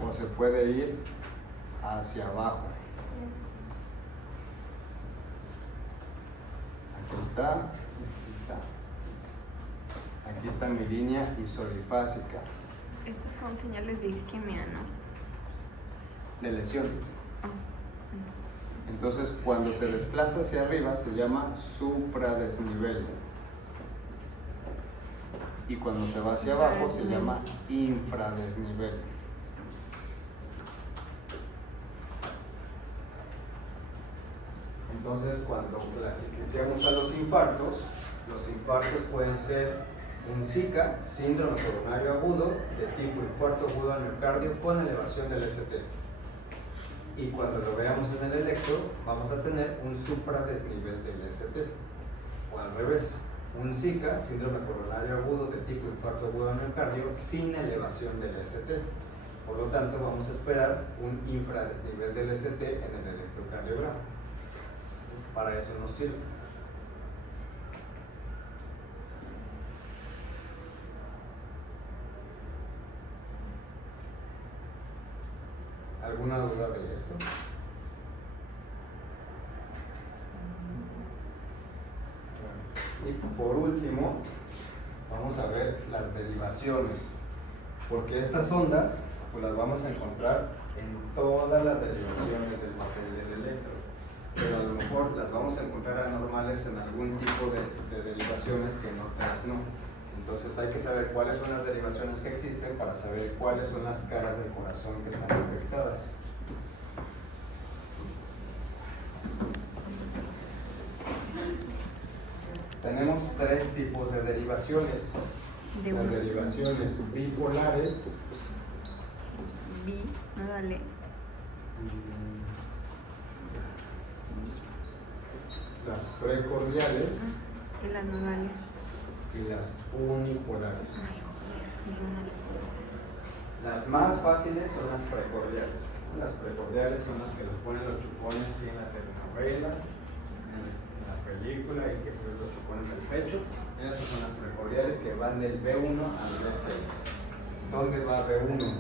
o se puede ir hacia abajo. Aquí está, aquí está. Aquí está mi línea isorifásica. Estas son señales de isquemia, ¿no? De lesión. Ah. Entonces, cuando se desplaza hacia arriba se llama supradesnivel. Y cuando se va hacia abajo se llama infradesnivel. Entonces, cuando clasificamos a los infartos pueden ser un SICA, síndrome coronario agudo, de tipo infarto agudo al miocardio con elevación del ST. Y cuando lo veamos en el electro, vamos a tener un supradesnivel del ST. O al revés, un SICA, síndrome coronario agudo de tipo infarto agudo al miocardio, sin elevación del ST. Por lo tanto, vamos a esperar un infradesnivel del ST en el electrocardiograma. Para eso nos sirve. ¿Alguna duda de esto? Y por último, vamos a ver las derivaciones, porque estas ondas pues las vamos a encontrar en todas las derivaciones del papel del electro, pero a lo mejor las vamos a encontrar anormales en algún tipo de derivaciones que en otras no. Entonces hay que saber cuáles son las derivaciones que existen para saber cuáles son las caras del corazón que están afectadas. Tenemos tres tipos de derivaciones. Las derivaciones bipolares. No, dale. Las precordiales Y las nodales. y las unipolares. Las más fáciles son las precordiales. Las precordiales son las que los ponen los chupones así en la telenovela, en la película, y que pues los chupones en el pecho. Esas son las precordiales que van del B1 al B6. ¿Dónde va B1?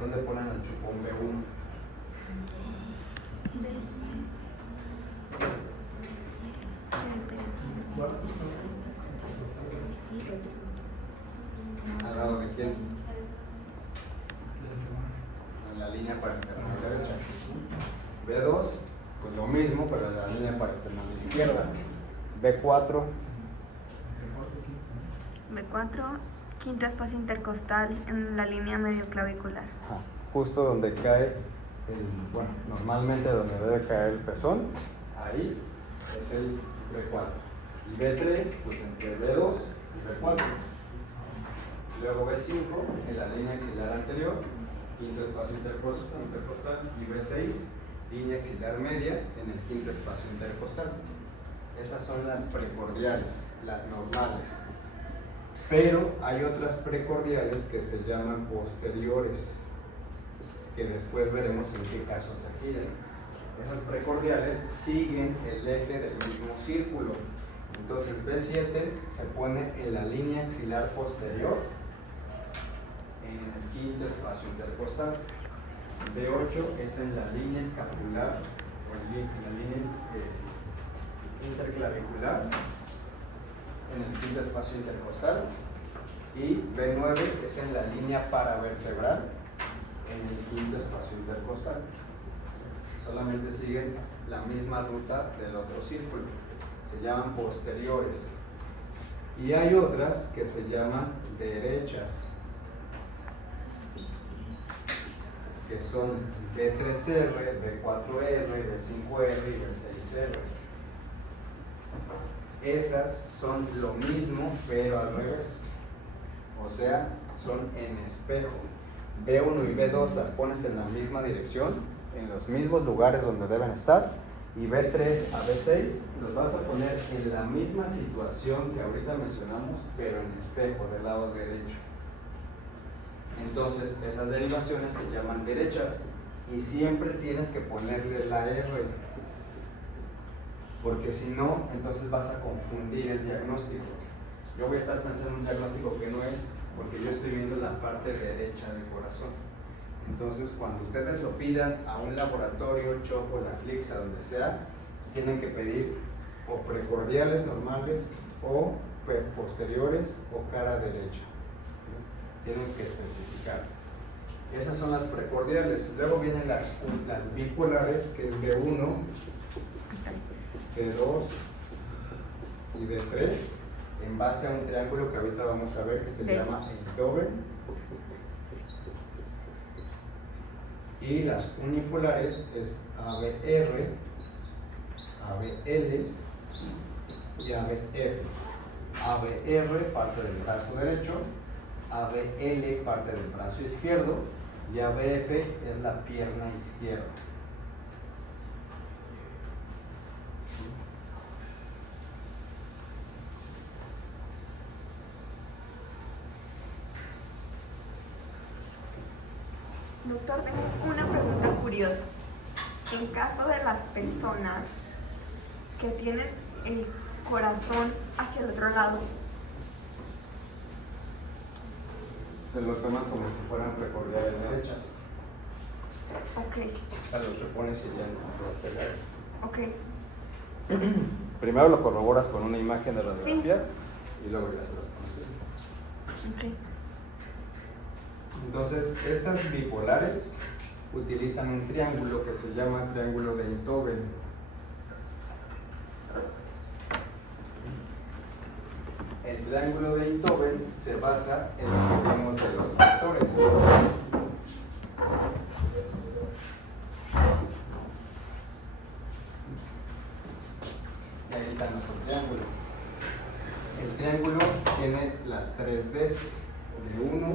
¿Dónde ponen el chupón B1? ¿Al lado de quién? En la línea parasternal derecha. B2, pues lo mismo, pero en la línea parasternal izquierda. B4. B4, quinto espacio intercostal en la línea medio clavicular. Ajá, justo donde cae, bueno, normalmente donde debe caer el pezón, ahí es el B4. Y B3, pues entre B2 y B4. Luego B5 en la línea axilar anterior, quinto espacio intercostal, y B6, línea axilar media en el quinto espacio intercostal. Esas son las precordiales, las normales. Pero hay otras precordiales que se llaman posteriores, que después veremos en qué casos se giran. Esas precordiales siguen el eje del mismo círculo. Entonces B7 se pone en la línea axilar posterior, en el quinto espacio intercostal. B8 es en la línea escapular, o en la línea interclavicular, en el quinto espacio intercostal. Y B9 es en la línea paravertebral, en el quinto espacio intercostal. Solamente siguen la misma ruta del otro círculo. Se llaman posteriores. Y hay otras que se llaman derechas, que son B3R, B4R, B5R y B6R. Esas son lo mismo, pero al revés. O sea, son en espejo. B1 y B2 las pones en la misma dirección, en los mismos lugares donde deben estar, y B3 a B6 los vas a poner en la misma situación que ahorita mencionamos, pero en espejo del lado derecho. Entonces esas derivaciones se llaman derechas y siempre tienes que ponerle la R, porque si no, entonces vas a confundir el diagnóstico. Yo voy a estar pensando en un diagnóstico que no es, porque yo estoy viendo la parte derecha del corazón. Entonces, cuando ustedes lo pidan a un laboratorio, Chopo, la Flix, a donde sea, tienen que pedir o precordiales normales o posteriores o cara derecha. Tienen que especificar. Esas son las precordiales. Luego vienen las bipolares, que es B1, B2 y B3, en base a un triángulo que ahorita vamos a ver que se llama Einthoven. Y las unipolares es ABR, ABL y ABF. ABR parte del brazo derecho, ABL parte del brazo izquierdo y ABF es la pierna izquierda. Doctor, tengo una pregunta curiosa. En caso de las personas que tienen el corazón hacia el otro lado, Se lo tomas como si fueran precordiales derechas. ok, A los chupones irían de este lado. ok, Primero lo corroboras con una imagen de radiografía y luego ya se las conoces. ok. Entonces, estas bipolares utilizan un triángulo que se llama triángulo de Einthoven. El triángulo de Einthoven se basa en lo que vimos de los vectores. Y ahí está nuestro triángulo. El triángulo tiene las 3 Ds, de 1,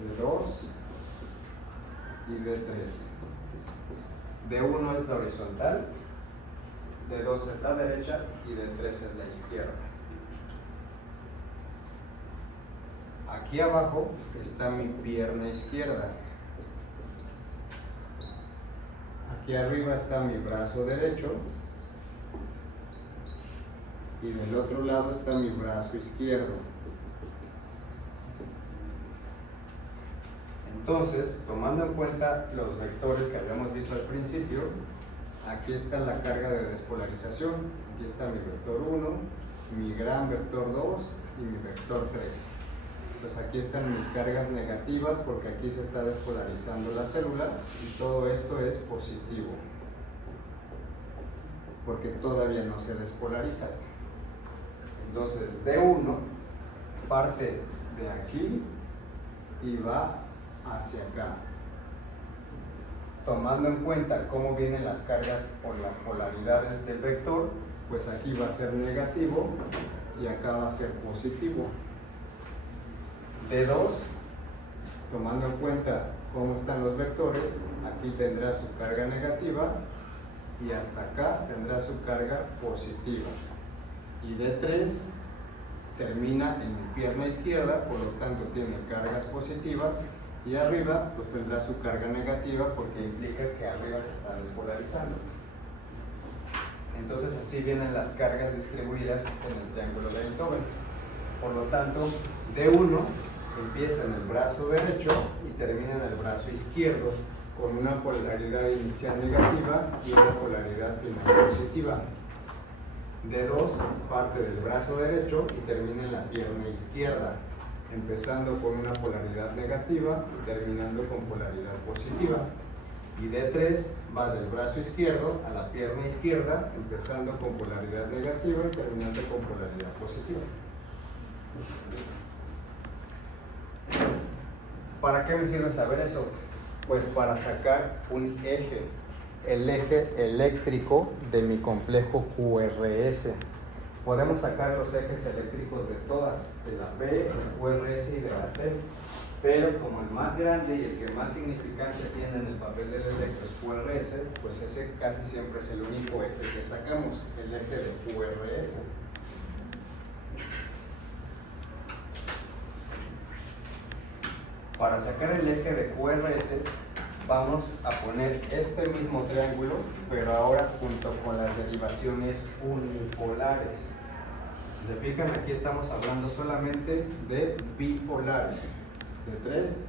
D2 y D3. D1 es la horizontal, D2 es la derecha y D3 es la izquierda. Aquí abajo está mi pierna izquierda. Aquí arriba está mi brazo derecho y del otro lado está mi brazo izquierdo. Entonces, tomando en cuenta los vectores que habíamos visto al principio, aquí está la carga de despolarización. Aquí está mi vector 1, mi gran vector 2 y mi vector 3. Entonces aquí están mis cargas negativas porque aquí se está despolarizando la célula y todo esto es positivo porque todavía no se despolariza. Entonces D1 parte de aquí y va hacia acá. Tomando en cuenta cómo vienen las cargas o las polaridades del vector, pues aquí va a ser negativo y acá va a ser positivo. D2, tomando en cuenta cómo están los vectores, aquí tendrá su carga negativa y hasta acá tendrá su carga positiva. Y D3 termina en mi pierna izquierda, por lo tanto tiene cargas positivas, y arriba pues tendrá su carga negativa porque implica que arriba se está despolarizando. Entonces así vienen las cargas distribuidas en el triángulo de Einthoven. Por lo tanto, D1 empieza en el brazo derecho y termina en el brazo izquierdo con una polaridad inicial negativa y una polaridad final positiva. D2 parte del brazo derecho y termina en la pierna izquierda, empezando con una polaridad negativa y terminando con polaridad positiva. Y D3 va del brazo izquierdo a la pierna izquierda, empezando con polaridad negativa y terminando con polaridad positiva. ¿Para qué me sirve saber eso? Pues para sacar un eje, el eje eléctrico de mi complejo QRS. Podemos sacar los ejes eléctricos de todas, de la P, del QRS y de la T. Pero como el más grande y el que más significancia tiene en el papel del electro es QRS, pues ese casi siempre es el único eje que sacamos, el eje de QRS. Para sacar el eje de QRS vamos a poner este mismo triángulo, pero ahora junto con las derivaciones unipolares. Si se fijan, aquí estamos hablando solamente de bipolares, de 3,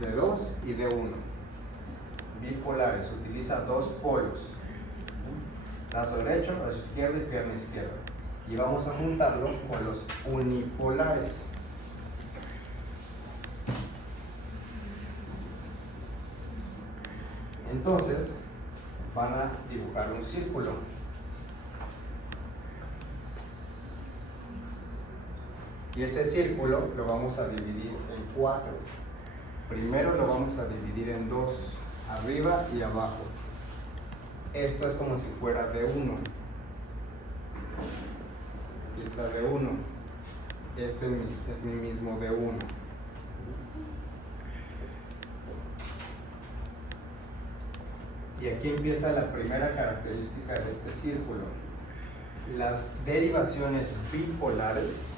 de 2 y de 1. Bipolares, utiliza dos polos, brazo derecho, brazo izquierdo y pierna izquierda. Y vamos a juntarlo con los unipolares. Entonces, van a dibujar un círculo. Y ese círculo lo vamos a dividir en 4. Primero lo vamos a dividir en 2, arriba y abajo. Esto es como si fuera D1. Aquí está D1. Este es mi mismo D1. Y aquí empieza la primera característica de este círculo. Las derivaciones bipolares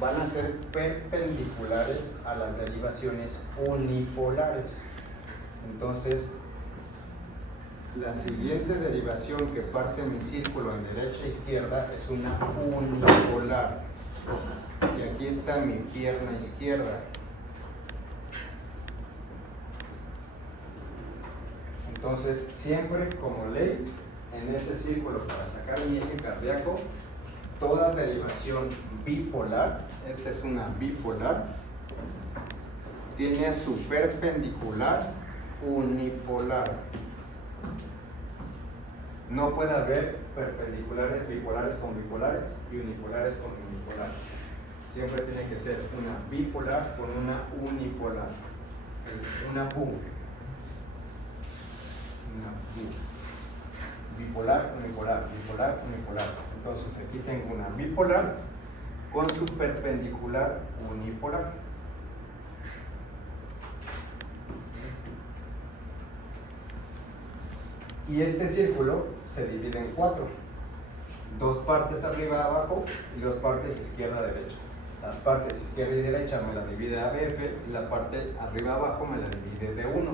van a ser perpendiculares a las derivaciones unipolares. Entonces, la siguiente derivación que parte mi círculo en derecha e izquierda es una unipolar. Y aquí está mi pierna izquierda. Entonces, siempre como ley, en ese círculo para sacar mi eje cardíaco, toda derivación bipolar, esta es una bipolar, tiene a su perpendicular unipolar. No puede haber perpendiculares bipolares con bipolares y unipolares con unipolares. Siempre tiene que ser una bipolar con una unipolar, una BU. Bipolar, unipolar, bipolar, unipolar. Entonces aquí tengo una bipolar con su perpendicular unipolar. Y este círculo se divide en 4. 2 partes arriba abajo y 2 partes izquierda derecha. Las partes izquierda y derecha me la divide ABF y la parte arriba abajo me la divide D1.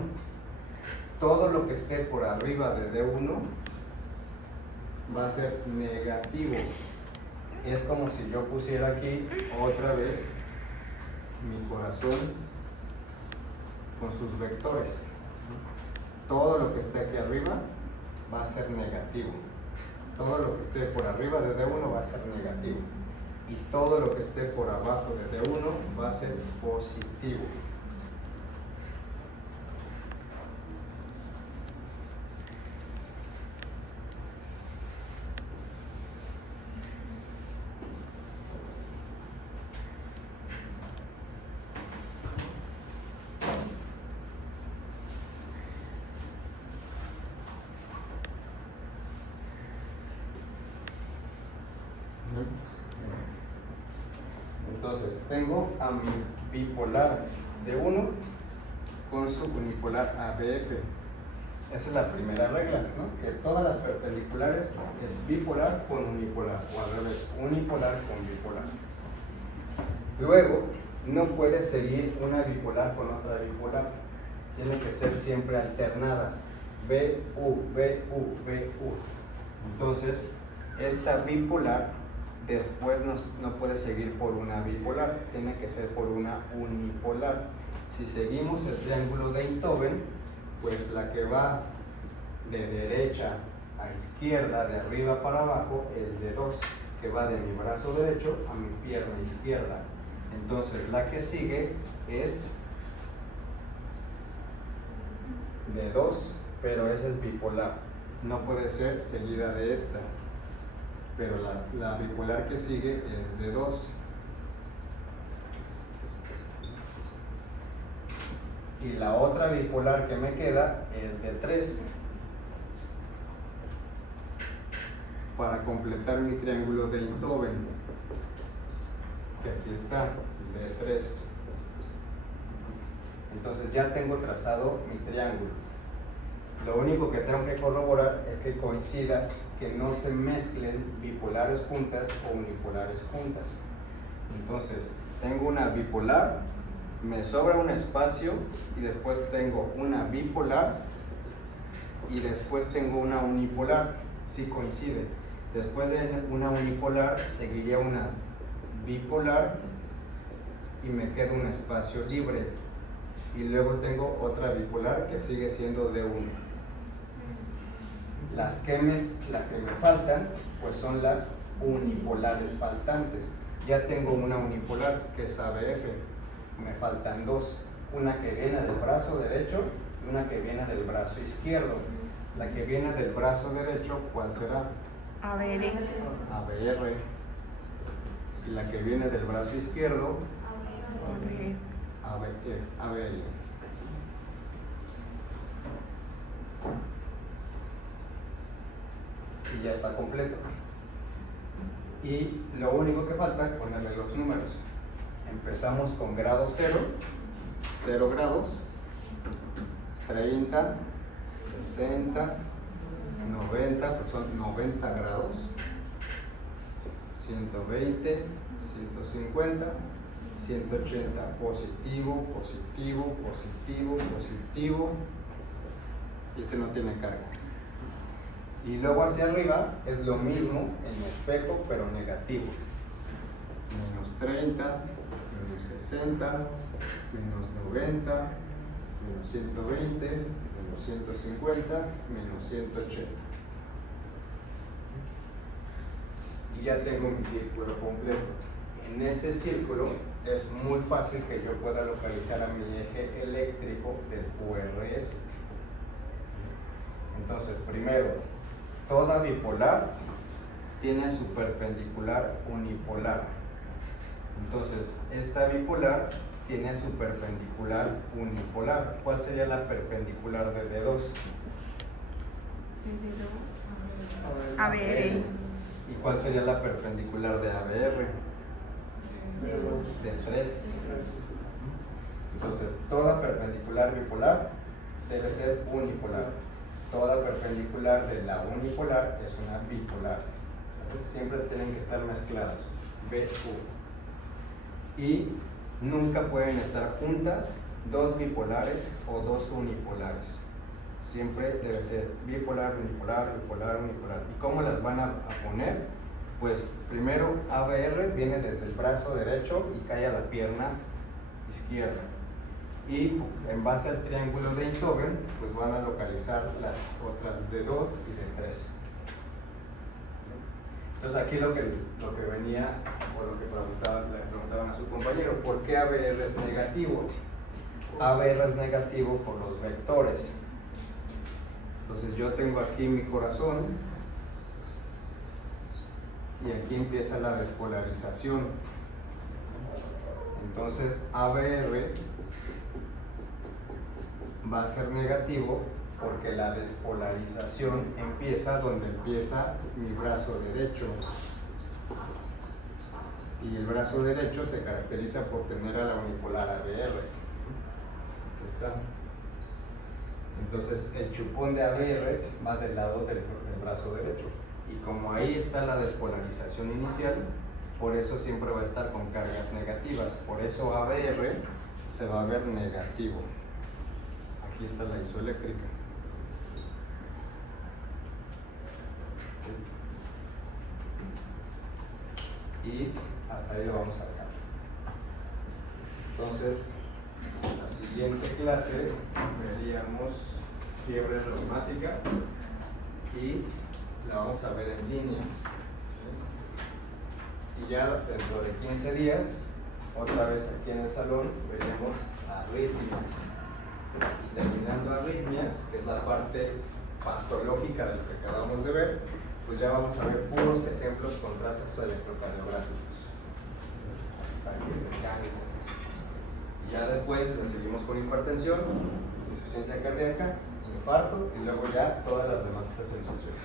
Todo lo que esté por arriba de D1 va a ser negativo. Es como si yo pusiera aquí otra vez mi corazón con sus vectores. Todo lo que esté aquí arriba va a ser negativo. Todo lo que esté por arriba de D1 va a ser negativo. Y todo lo que esté por abajo de D1 va a ser positivo. Entonces, tengo a mi bipolar D1 con su unipolar ABF. Esa es la primera regla, ¿no? Que todas las perpendiculares es bipolar con unipolar, o al revés, unipolar con bipolar. Luego, no puede seguir una bipolar con otra bipolar. Tienen que ser siempre alternadas. BU, BU, BU. Entonces, esta bipolar después no puede seguir por una bipolar, tiene que ser por una unipolar. Si seguimos el triángulo de Einthoven, pues la que va de derecha a izquierda, de arriba para abajo, es de 2, que va de mi brazo derecho a mi pierna izquierda. Entonces la que sigue es de 2, pero esa es bipolar, no puede ser seguida de esta, pero la bipolar que sigue es de 2. Y la otra bipolar que me queda es de 3. Para completar mi triángulo de Einthoven, que aquí está, de 3. Entonces ya tengo trazado mi triángulo. Lo único que tengo que corroborar es que coincida, que no se mezclen bipolares juntas o unipolares juntas. Entonces, tengo una bipolar, me sobra un espacio y después tengo una bipolar y después tengo una unipolar, si coincide. Después de una unipolar seguiría una bipolar y me queda un espacio libre. Y luego tengo otra bipolar que sigue siendo de 1. Las que me faltan, pues son las unipolares faltantes. Ya tengo una unipolar que es ABF. Me faltan 2. Una que viene del brazo derecho y una que viene del brazo izquierdo. La que viene del brazo derecho, ¿cuál será? ABR. ABR. Y la que viene del brazo izquierdo, ABL. Y ya está completo. Y lo único que falta es ponerle los números. Empezamos con grado 0, 0 grados, 30, 60, 90, pues son 90 grados, 120, 150, 180, positivo, positivo, positivo, positivo, y este no tiene carga. Y luego hacia arriba es lo mismo en espejo, pero negativo. Menos 30, menos 60, menos 90, menos 120, menos 150, menos 180. Y ya tengo mi círculo completo. En ese círculo es muy fácil que yo pueda localizar a mi eje eléctrico del QRS. Entonces, primero, toda bipolar tiene su perpendicular unipolar. Entonces, esta bipolar tiene su perpendicular unipolar. ¿Cuál sería la perpendicular de D2? ABR. ¿Y cuál sería la perpendicular de ABR? De 3. Entonces, toda perpendicular bipolar debe ser unipolar. Toda perpendicular de la unipolar es una bipolar. ¿Sabes? Siempre tienen que estar mezcladas. BU. Y nunca pueden estar juntas dos bipolares o dos unipolares. Siempre debe ser bipolar, unipolar, bipolar, unipolar. ¿Y cómo las van a poner? Pues primero ABR viene desde el brazo derecho y cae a la pierna izquierda. Y en base al triángulo de Einthoven, pues van a localizar las otras de 2 y de 3. Entonces aquí lo que venía, o lo que le preguntaban a su compañero, ¿por qué ABR es negativo? ABR es negativo por los vectores. Entonces yo tengo aquí mi corazón y aquí empieza la despolarización. Entonces ABR va a ser negativo porque la despolarización empieza donde empieza mi brazo derecho. Y el brazo derecho se caracteriza por tener a la unipolar ABR. Aquí está. Entonces el chupón de ABR va del lado del brazo derecho. Y como ahí está la despolarización inicial, por eso siempre va a estar con cargas negativas, por eso ABR se va a ver negativo. Aquí está la isoeléctrica. Y hasta ahí lo vamos a dejar. Entonces, la siguiente clase veríamos fiebre reumática y la vamos a ver en línea. Y ya dentro de 15 días, otra vez aquí en el salón, veremos arritmias. Y terminando arritmias, que es la parte patológica de lo que acabamos de ver, pues ya vamos a ver puros ejemplos con trazos electrocardiográficos. Para que se cansen. Y ya después le seguimos con hipertensión, insuficiencia cardíaca, infarto y luego ya todas las demás presentaciones.